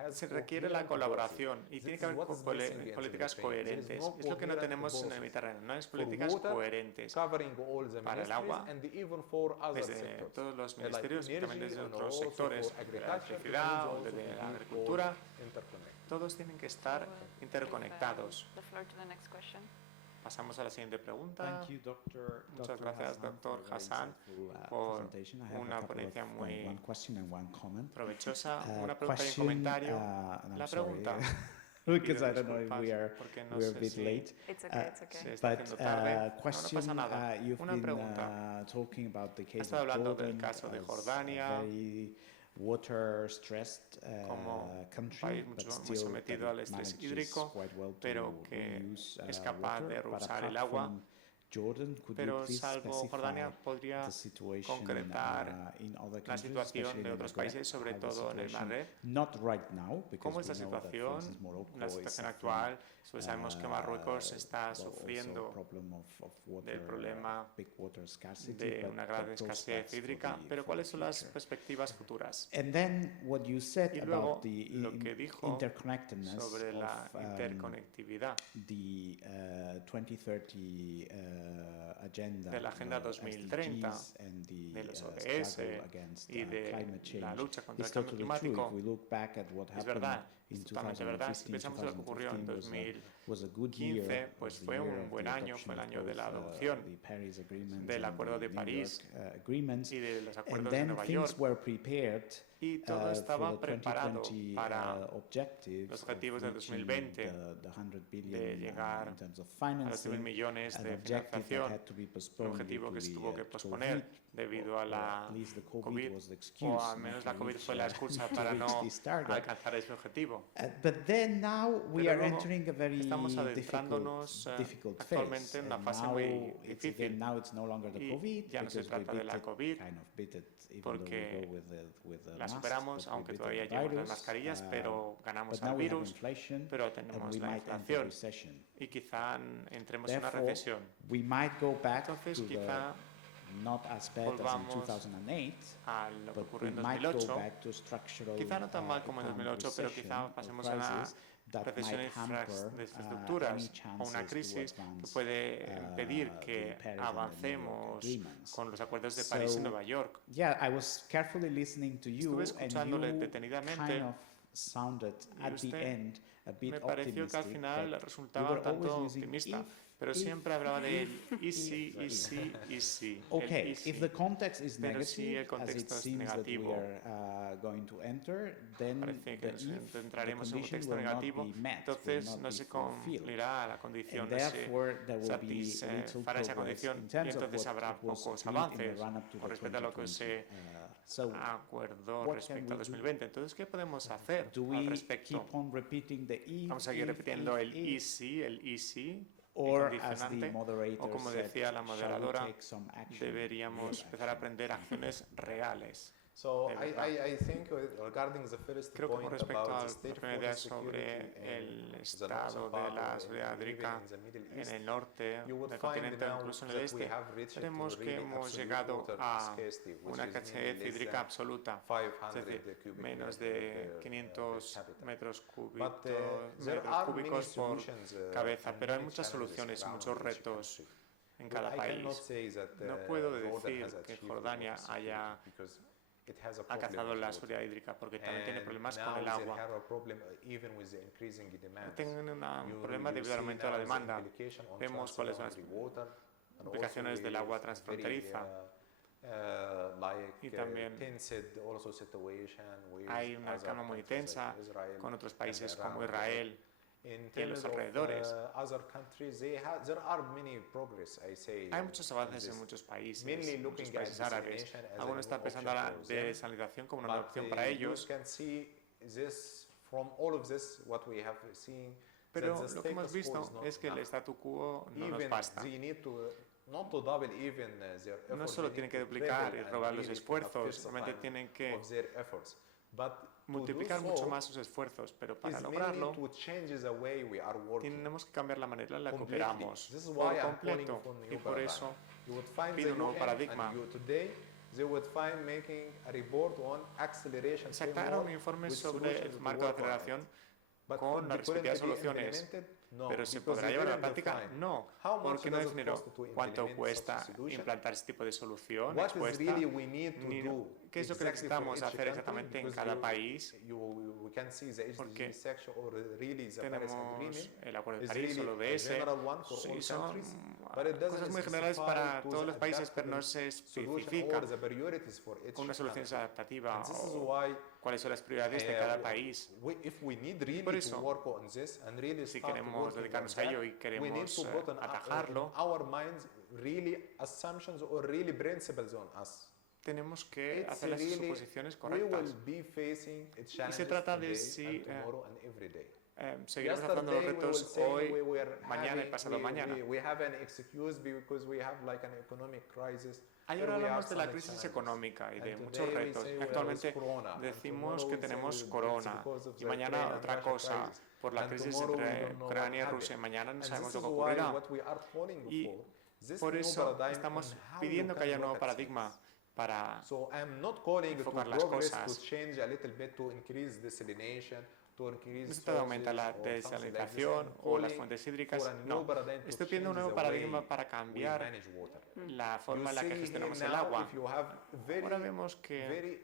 se requiere la colaboración y tiene que haber políticas coherentes. Es lo que no tenemos en el Mediterráneo, no es políticas coherentes para el agua, desde todos los ministerios y también desde otros sectores, de la electricidad o de la agricultura. Todos tienen que estar interconectados. Pasamos a la siguiente pregunta. Muchas gracias, Dr. Hassan, por una ponencia muy provechosa. Una pregunta y un comentario. La pregunta. Because I don't know if we're a bit late. But question, no pasa nada. Una pregunta. Talking about the case of hablando del caso de Jordania, water-stressed country, but muy sometido al estrés hídrico, pero que es capaz de usar el agua Pero salvo Jordania, podría concretar la situación de otros países, sobre todo en el Magreb. ¿Cómo es la situación? La situación actual, pues sabemos que Marruecos está sufriendo del problema de una gran escasez hídrica, pero ¿cuáles son las perspectivas futuras? Y luego, lo que dijo sobre la interconectividad de la Agenda 2030, de los ODS y de la lucha contra el cambio climático. Es verdad, es totalmente verdad. Si pensamos en lo que ocurrió en 2015, pues fue un buen año, fue el año de la adopción del Acuerdo de París y de los acuerdos de Nueva York. Y todo estaba preparado para los objetivos de 2020, de llegar a los 1.000 millones de financiación, un objetivo que se tuvo que posponer debido a la COVID, o al menos la COVID fue la excusa para no alcanzar ese objetivo. Pero luego estamos adentrándonos actualmente en una fase muy difícil y ya no se trata de la COVID, porque la superamos, aunque todavía llevamos las mascarillas, pero ganamos al virus, pero tenemos la inflación y quizá entremos en una recesión. Entonces quizá volvamos a lo que ocurrió en 2008, quizá no tan mal como en 2008, pero quizá pasemos a una recesión de infraestructuras o una crisis que puede impedir que avancemos con los acuerdos de París y Nueva York. Estuve escuchándole detenidamente y usted me pareció que al final resultaba un tanto optimista, pero siempre hablaba del easy. Okay, if the context is Pero si el contexto es negativo, parece que nos entraremos en un contexto negativo, entonces no se cumplirá la condición, no se satisfará esa condición y entonces habrá pocos avances con respecto a lo que se acordó respecto a 2020. Entonces, ¿qué podemos hacer al respecto? Vamos a seguir repitiendo el easy, condicionante, o como decía la moderadora, deberíamos empezar a aprender acciones reales. Creo que con respecto a la primera idea sobre el estado de la seguridad hídrica en el norte del continente o incluso en el este, veremos que hemos llegado a una escasez hídrica absoluta, es decir, menos de 500 metros cúbicos por cabeza, pero hay muchas soluciones, muchos retos en cada país. No puedo decir que Jordania haya alcanzado la seguridad hídrica porque también tiene problemas con el agua. Tienen un problema debido al aumento de la demanda. Vemos cuáles son las implicaciones del agua transfronteriza. Y también hay una calma muy tensa con otros países como Israel y en los alrededores. Hay muchos avances en muchos países árabes. Algunos están pensando en la desalinización como una nueva opción para ellos. Pero lo que hemos visto es que el statu quo no nos basta. No solo tienen que duplicar y robar los esfuerzos, solamente tienen que multiplicar mucho más sus esfuerzos, pero para lograrlo tenemos que cambiar la manera en la que operamos por completo y por eso pido un nuevo paradigma. Sacaron un informe sobre el marco de aceleración con las respectivas soluciones. ¿Pero se podrá llevar a la práctica? No. ¿Por qué no definieron cuánto cuesta implantar este tipo de solución? ¿Qué es lo que necesitamos hacer exactamente en cada país? Porque tenemos el Acuerdo de París o el ODS, y son cosas muy generales para todos los países, pero no se especifica una solución adaptativa o cuáles son las prioridades de cada país. Por eso, si queremos dedicarnos a ello y queremos atajarlo, tenemos que hacer las suposiciones correctas. Y se trata de si seguiremos afrontando los retos hoy, mañana y pasado mañana. Ahí ahora hablamos de la crisis económica y de muchos retos. Actualmente decimos que tenemos corona y mañana otra cosa por la crisis entre Ucrania y Rusia. Mañana no sabemos lo que ocurrirá. Y por eso estamos pidiendo que haya un nuevo paradigma para enfocar las cosas. No se trata de aumentar la desalinización o las fuentes hídricas, no. Estoy pidiendo un nuevo paradigma para cambiar la forma en la que gestionamos el agua. Ahora vemos que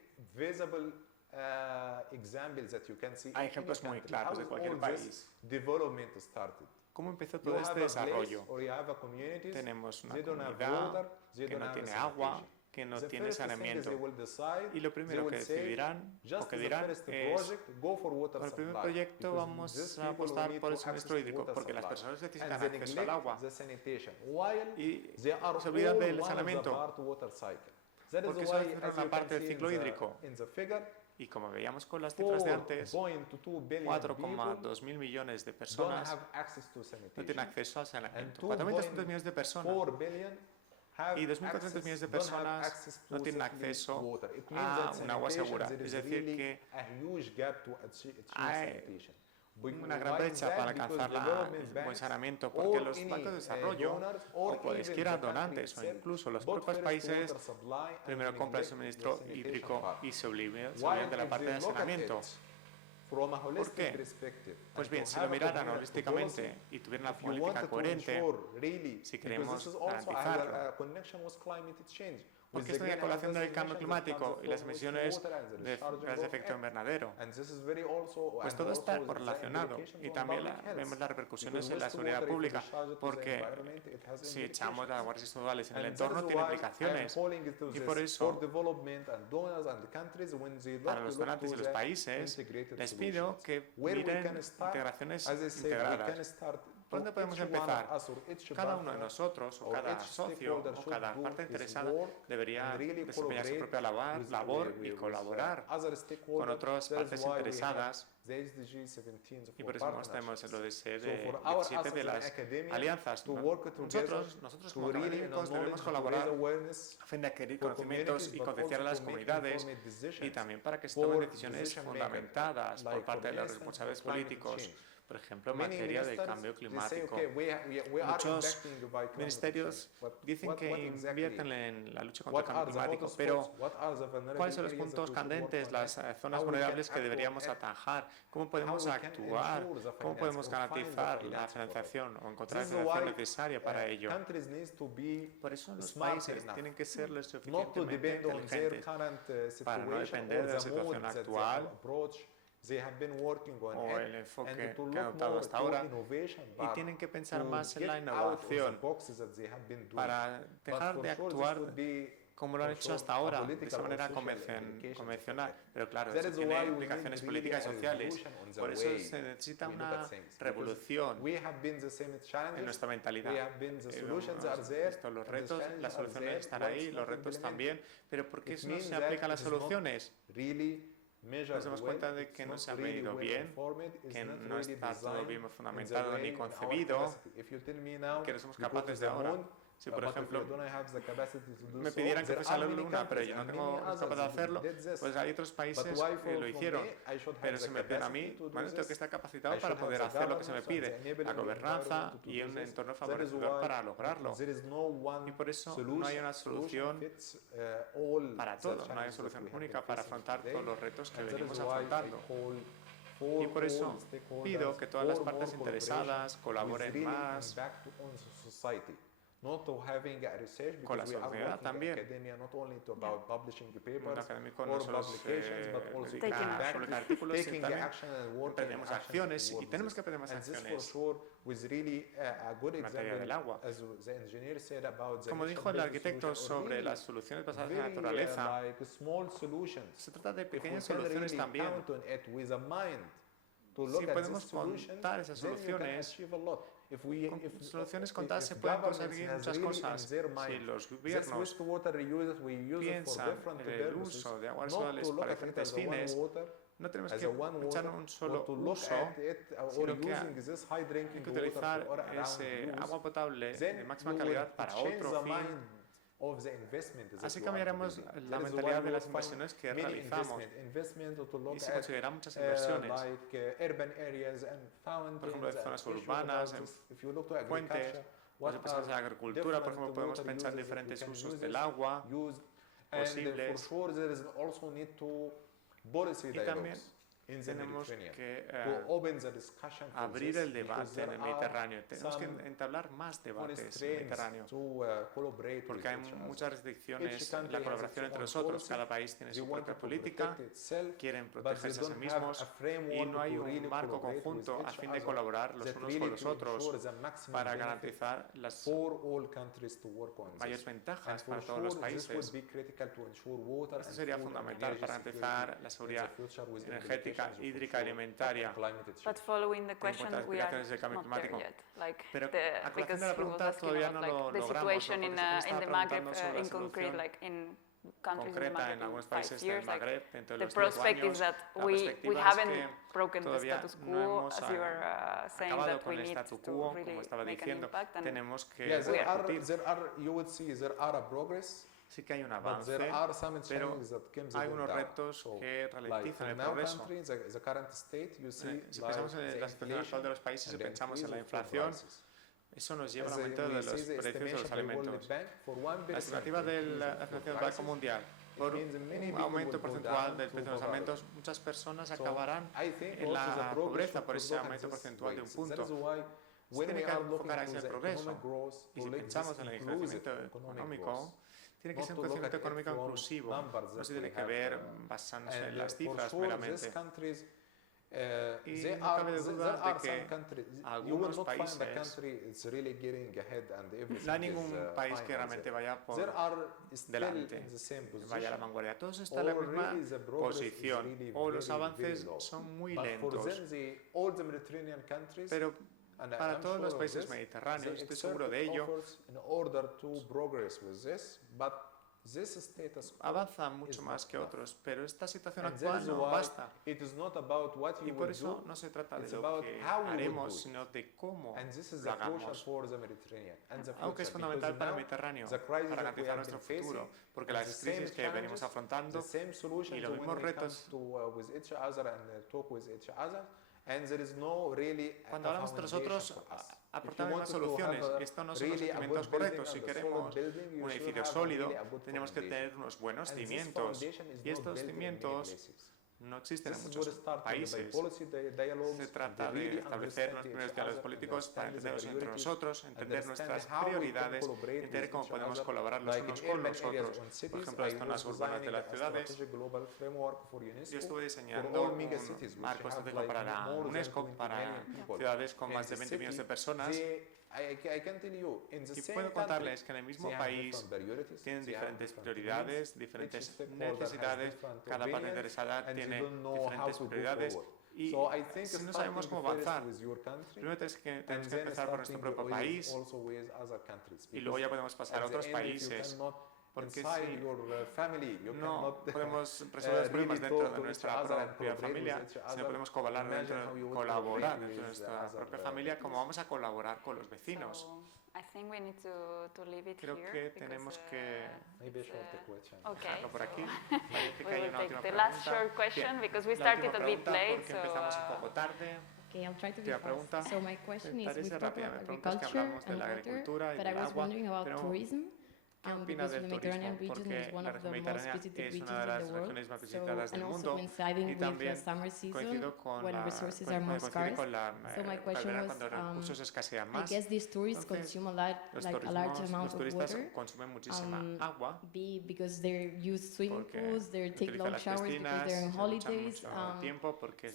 hay ejemplos muy claros de cualquier país. ¿Cómo empezó todo este desarrollo? Tenemos una comunidad que no tiene agua, que no tiene saneamiento. Y lo primero que decidirán o que dirán es, con el primer proyecto vamos a apostar por el suministro hídrico, porque las personas necesitan acceso al agua y se olvidan del saneamiento, porque solo hacen una parte del ciclo hídrico. Y como veíamos con las cifras de antes, 4,2 mil millones de personas no tienen acceso al saneamiento. 4.200 millones de personas y 2.400 millones de personas no tienen acceso a un agua segura. Es decir, que hay una gran brecha para alcanzar el buen saneamiento, porque los bancos de desarrollo, o cualesquiera donantes, o incluso los propios países, primero compran el suministro hídrico y se olvidan de la parte de saneamiento. ¿Por qué? Pues bien, si lo miraran holísticamente y tuvieran una política coherente, si queremos garantizarlo, porque esto es la colación del cambio climático y las emisiones de gases de efecto invernadero. Pues todo está correlacionado y también vemos las repercusiones en la seguridad pública, porque si echamos aguas residuales en el entorno tiene implicaciones y por eso para los donantes y los países les pido que miren integraciones integradas. ¿Por dónde podemos empezar? Cada uno de nosotros, o cada socio, o cada parte interesada debería desempeñar su propia labor y colaborar con otras partes interesadas. Y por eso tenemos el ODS de 17 de las alianzas. Nosotros como académicos debemos colaborar a fin de adquirir conocimientos y concienciar a las comunidades y también para que se tomen decisiones fundamentadas por parte de los responsables políticos. Por ejemplo, en materia del cambio climático. Muchos ministerios dicen que invierten en la lucha contra el cambio climático, pero ¿cuáles son los puntos candentes, las zonas vulnerables que deberíamos atajar? ¿Cómo podemos actuar? ¿Cómo podemos garantizar la financiación o encontrar la financiación necesaria para ello? Por eso los países tienen que ser lo suficientemente inteligentes para no depender de la situación actual o el enfoque que han adoptado hasta ahora y tienen que pensar más en la innovación para dejar de actuar como lo han hecho hasta ahora, de esa manera convencional. Pero claro, eso tiene implicaciones políticas y sociales. Por eso se necesita una revolución en nuestra mentalidad. Los retos, las soluciones están ahí, los retos también. Pero ¿por qué no se aplican las soluciones? Nos damos cuenta de que no se ha medido bien, que no está todo bien fundamentado ni concebido, que no somos capaces de ahora. Si, por ejemplo, me pidieran que fuese a la Luna, pero yo no tengo capacidad de hacerlo, pues hay otros países que lo hicieron. Pero si me piden a mí, bueno, tengo que estar capacitado para poder hacer lo que se me pide, la gobernanza y un entorno favorecedor para lograrlo. Y por eso no hay una solución para todo, no hay una solución única para afrontar todos los retos que venimos afrontando. Y por eso pido que todas las partes interesadas colaboren más con la sociedad también. Un académico no solo se dedica a publicar artículos, sino también emprendemos acciones y tenemos que aprender más acciones en materia del agua. Como dijo el arquitecto sobre las soluciones basadas en la naturaleza, se trata de pequeñas soluciones también. Si podemos contar esas soluciones, con soluciones contadas se pueden conseguir muchas cosas. Si los gobiernos piensan en el uso de aguas residuales para diferentes fines, no tenemos que pensar en un solo uso, sino que hay que utilizar ese agua potable de máxima calidad para otro fin. Así cambiaremos la mentalidad de las inversiones que realizamos. Y se consideran muchas inversiones, por ejemplo, en zonas urbanas, en fuentes, o si pensamos en la agricultura, por ejemplo, podemos pensar en diferentes usos del agua posibles. Y también tenemos que abrir el debate en el Mediterráneo. Tenemos que entablar más debates en el Mediterráneo, porque hay muchas restricciones en la colaboración entre nosotros. Cada país tiene su propia política, quieren protegerse a sí mismos y no hay un marco conjunto a fin de colaborar los unos con los otros para garantizar las mayores ventajas para todos los países. Esto sería fundamental para garantizar la seguridad energética, hídrica, alimentaria. But following the question, we are not there yet. Like because he was asking about like the situation in the Maghreb in concrete, like in countries in the Maghreb in 5 years. Like the prospect is that we haven't broken the status quo, as you were saying, that we need to really make an impact. And you would see there are a progress. Sí que hay un avance, pero hay unos retos que ralentizan el progreso. Si pensamos en la situación actual de los países y pensamos en la inflación, eso nos lleva al aumento de los precios de los alimentos. La estimativa de la Organización del Banco Mundial, por un aumento porcentual del precio de los alimentos, muchas personas acabarán en la pobreza por ese aumento porcentual de un punto. Se tiene que enfocar en el progreso, y si pensamos en el crecimiento económico, tiene que ser un crecimiento económico inclusivo, no se tiene que ver basándose en las cifras meramente. Y no cabe duda de que algunos países, no hay ningún país que realmente vaya por delante, vaya a la vanguardia. Todos están en la misma posición, o los avances son muy lentos. Pero para todos los países mediterráneos, estoy seguro de ello, avanzan mucho más que otros, pero esta situación actual no basta. Y por eso no se trata de lo que haremos, sino de cómo lo hagamos. Algo que es fundamental para el Mediterráneo, para garantizar nuestro futuro, porque las crisis que venimos afrontando y los mismos retos. Cuando hablamos entre nosotros, aportamos las soluciones. Esto no son los cimientos correctos. Si queremos un edificio sólido, tenemos que tener unos buenos cimientos. Y estos cimientos no existen en muchos países. Se trata de establecer unos primeros diálogos políticos para entendernos entre nosotros, entender nuestras prioridades, entender cómo podemos colaborar los unos con los otros. Por ejemplo, las zonas urbanas de las ciudades. Yo estuve diseñando un marco estratégico para la UNESCO, para ciudades con más de 20 millones de personas. Y puedo contarles que en el mismo país tienen diferentes prioridades, diferentes necesidades, cada parte interesada tiene diferentes prioridades y si no sabemos cómo avanzar, primero tenemos que empezar por nuestro propio país y luego ya podemos pasar a otros países. Porque si no podemos resolver los problemas dentro de nuestra propia familia, si no podemos colaborar dentro de nuestra propia familia, ¿cómo vamos a colaborar con los vecinos? Creo que tenemos que dejarlo por aquí. Parece que hay una última pregunta. Porque empezamos un poco tarde. Okay, I'll try to be fast. So my question is, we talk about agriculture and water, but I was wondering about tourism. Because the Mediterranean region is one of the most visited regions in the world, and also coinciding with the summer season when resources are more scarce. So my question was, I guess these tourists consume a large amount of water, because they use swimming pools, they take long showers because they're on holidays.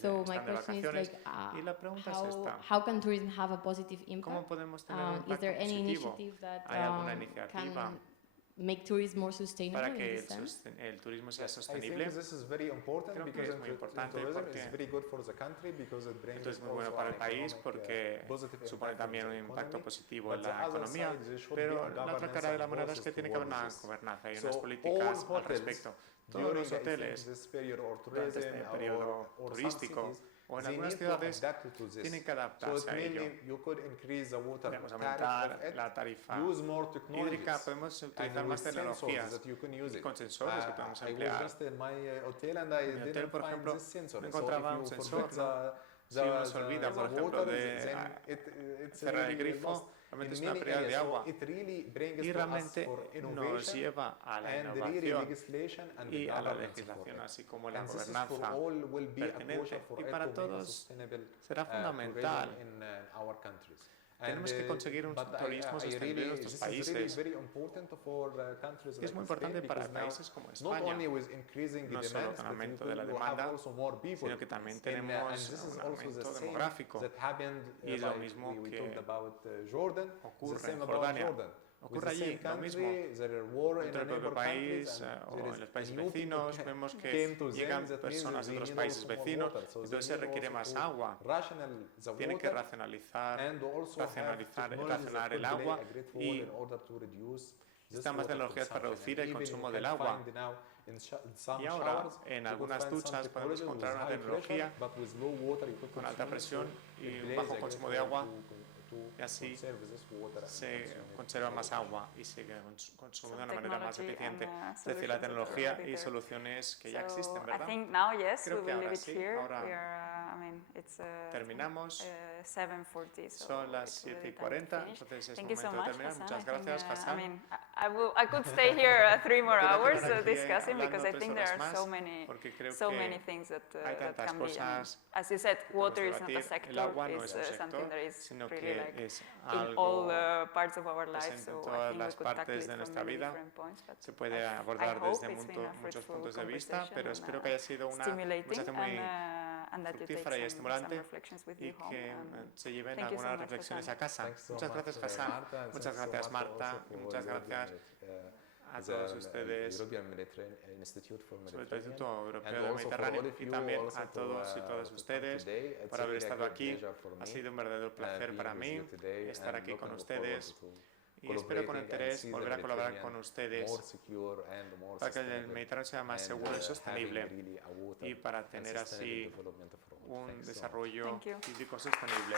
So my question is how can tourism have a positive impact? Is there any initiative that can make tourism more sustainable para que in this sense? el turismo sea sostenible. I think this is very important Creo que es muy importante porque it's very good for the country because it brings esto es muy bueno para el país porque supone también un impacto positivo en la economía, pero la otra cara de la moneda es que tiene que haber una gobernanza y unas políticas al respecto. Todos los hoteles durante este periodo turístico o en algunas ciudades tienen que adaptarse a ello. Podemos aumentar la tarifa hídrica, podemos utilizar más tecnologías y con sensores que podemos emplear. En mi hotel, por ejemplo, me encontraba un sensor, ¿no? Si uno se olvida, por ejemplo, de cerrar el grifo, realmente es una pérdida de agua y realmente nos lleva a la innovación y a la legislación, así como la gobernanza pertinente. Y para todos será fundamental. Tenemos que conseguir un turismo sostenible en nuestros países. Y es muy importante para países como España, no solo con aumento de la demanda, sino que también tenemos un aumento demográfico. Y es lo mismo que ocurre en Jordania. Ocurre allí lo mismo. Dentro del propio país o en los países vecinos vemos que llegan personas de otros países vecinos, entonces se requiere más agua. Tienen que racionar el agua y necesitan más tecnologías para reducir el consumo del agua. Y ahora, en algunas duchas podemos encontrar una tecnología con alta presión y un bajo consumo de agua, y así se conserva más agua y se consume de una manera más eficiente. Es decir, la tecnología y soluciones que ya existen, ¿verdad? Creo que ahora sí, ahora terminamos. Son las 7:40, entonces es momento de terminar. Muchas gracias, Hassan. I could stay here 3 more hours discussing because I think there are so many things that can be. As you said, water is not a sector, it's something that is really like in all parts of our lives. En todas las partes de nuestra vida se puede abordar desde muchos puntos de vista, pero espero que haya sido una conversación muy fructífera y estimulante y que se lleven algunas reflexiones a casa. Muchas gracias, Hassan. Muchas gracias, Marta. Y muchas gracias a todos ustedes, sobre el Instituto Europeo del Mediterráneo, y también a todos y todas ustedes por haber estado aquí. Ha sido un verdadero placer para mí estar aquí con ustedes. Y espero con interés volver a colaborar con ustedes para que el Mediterráneo sea más seguro y sostenible y para tener así un desarrollo hídrico sostenible.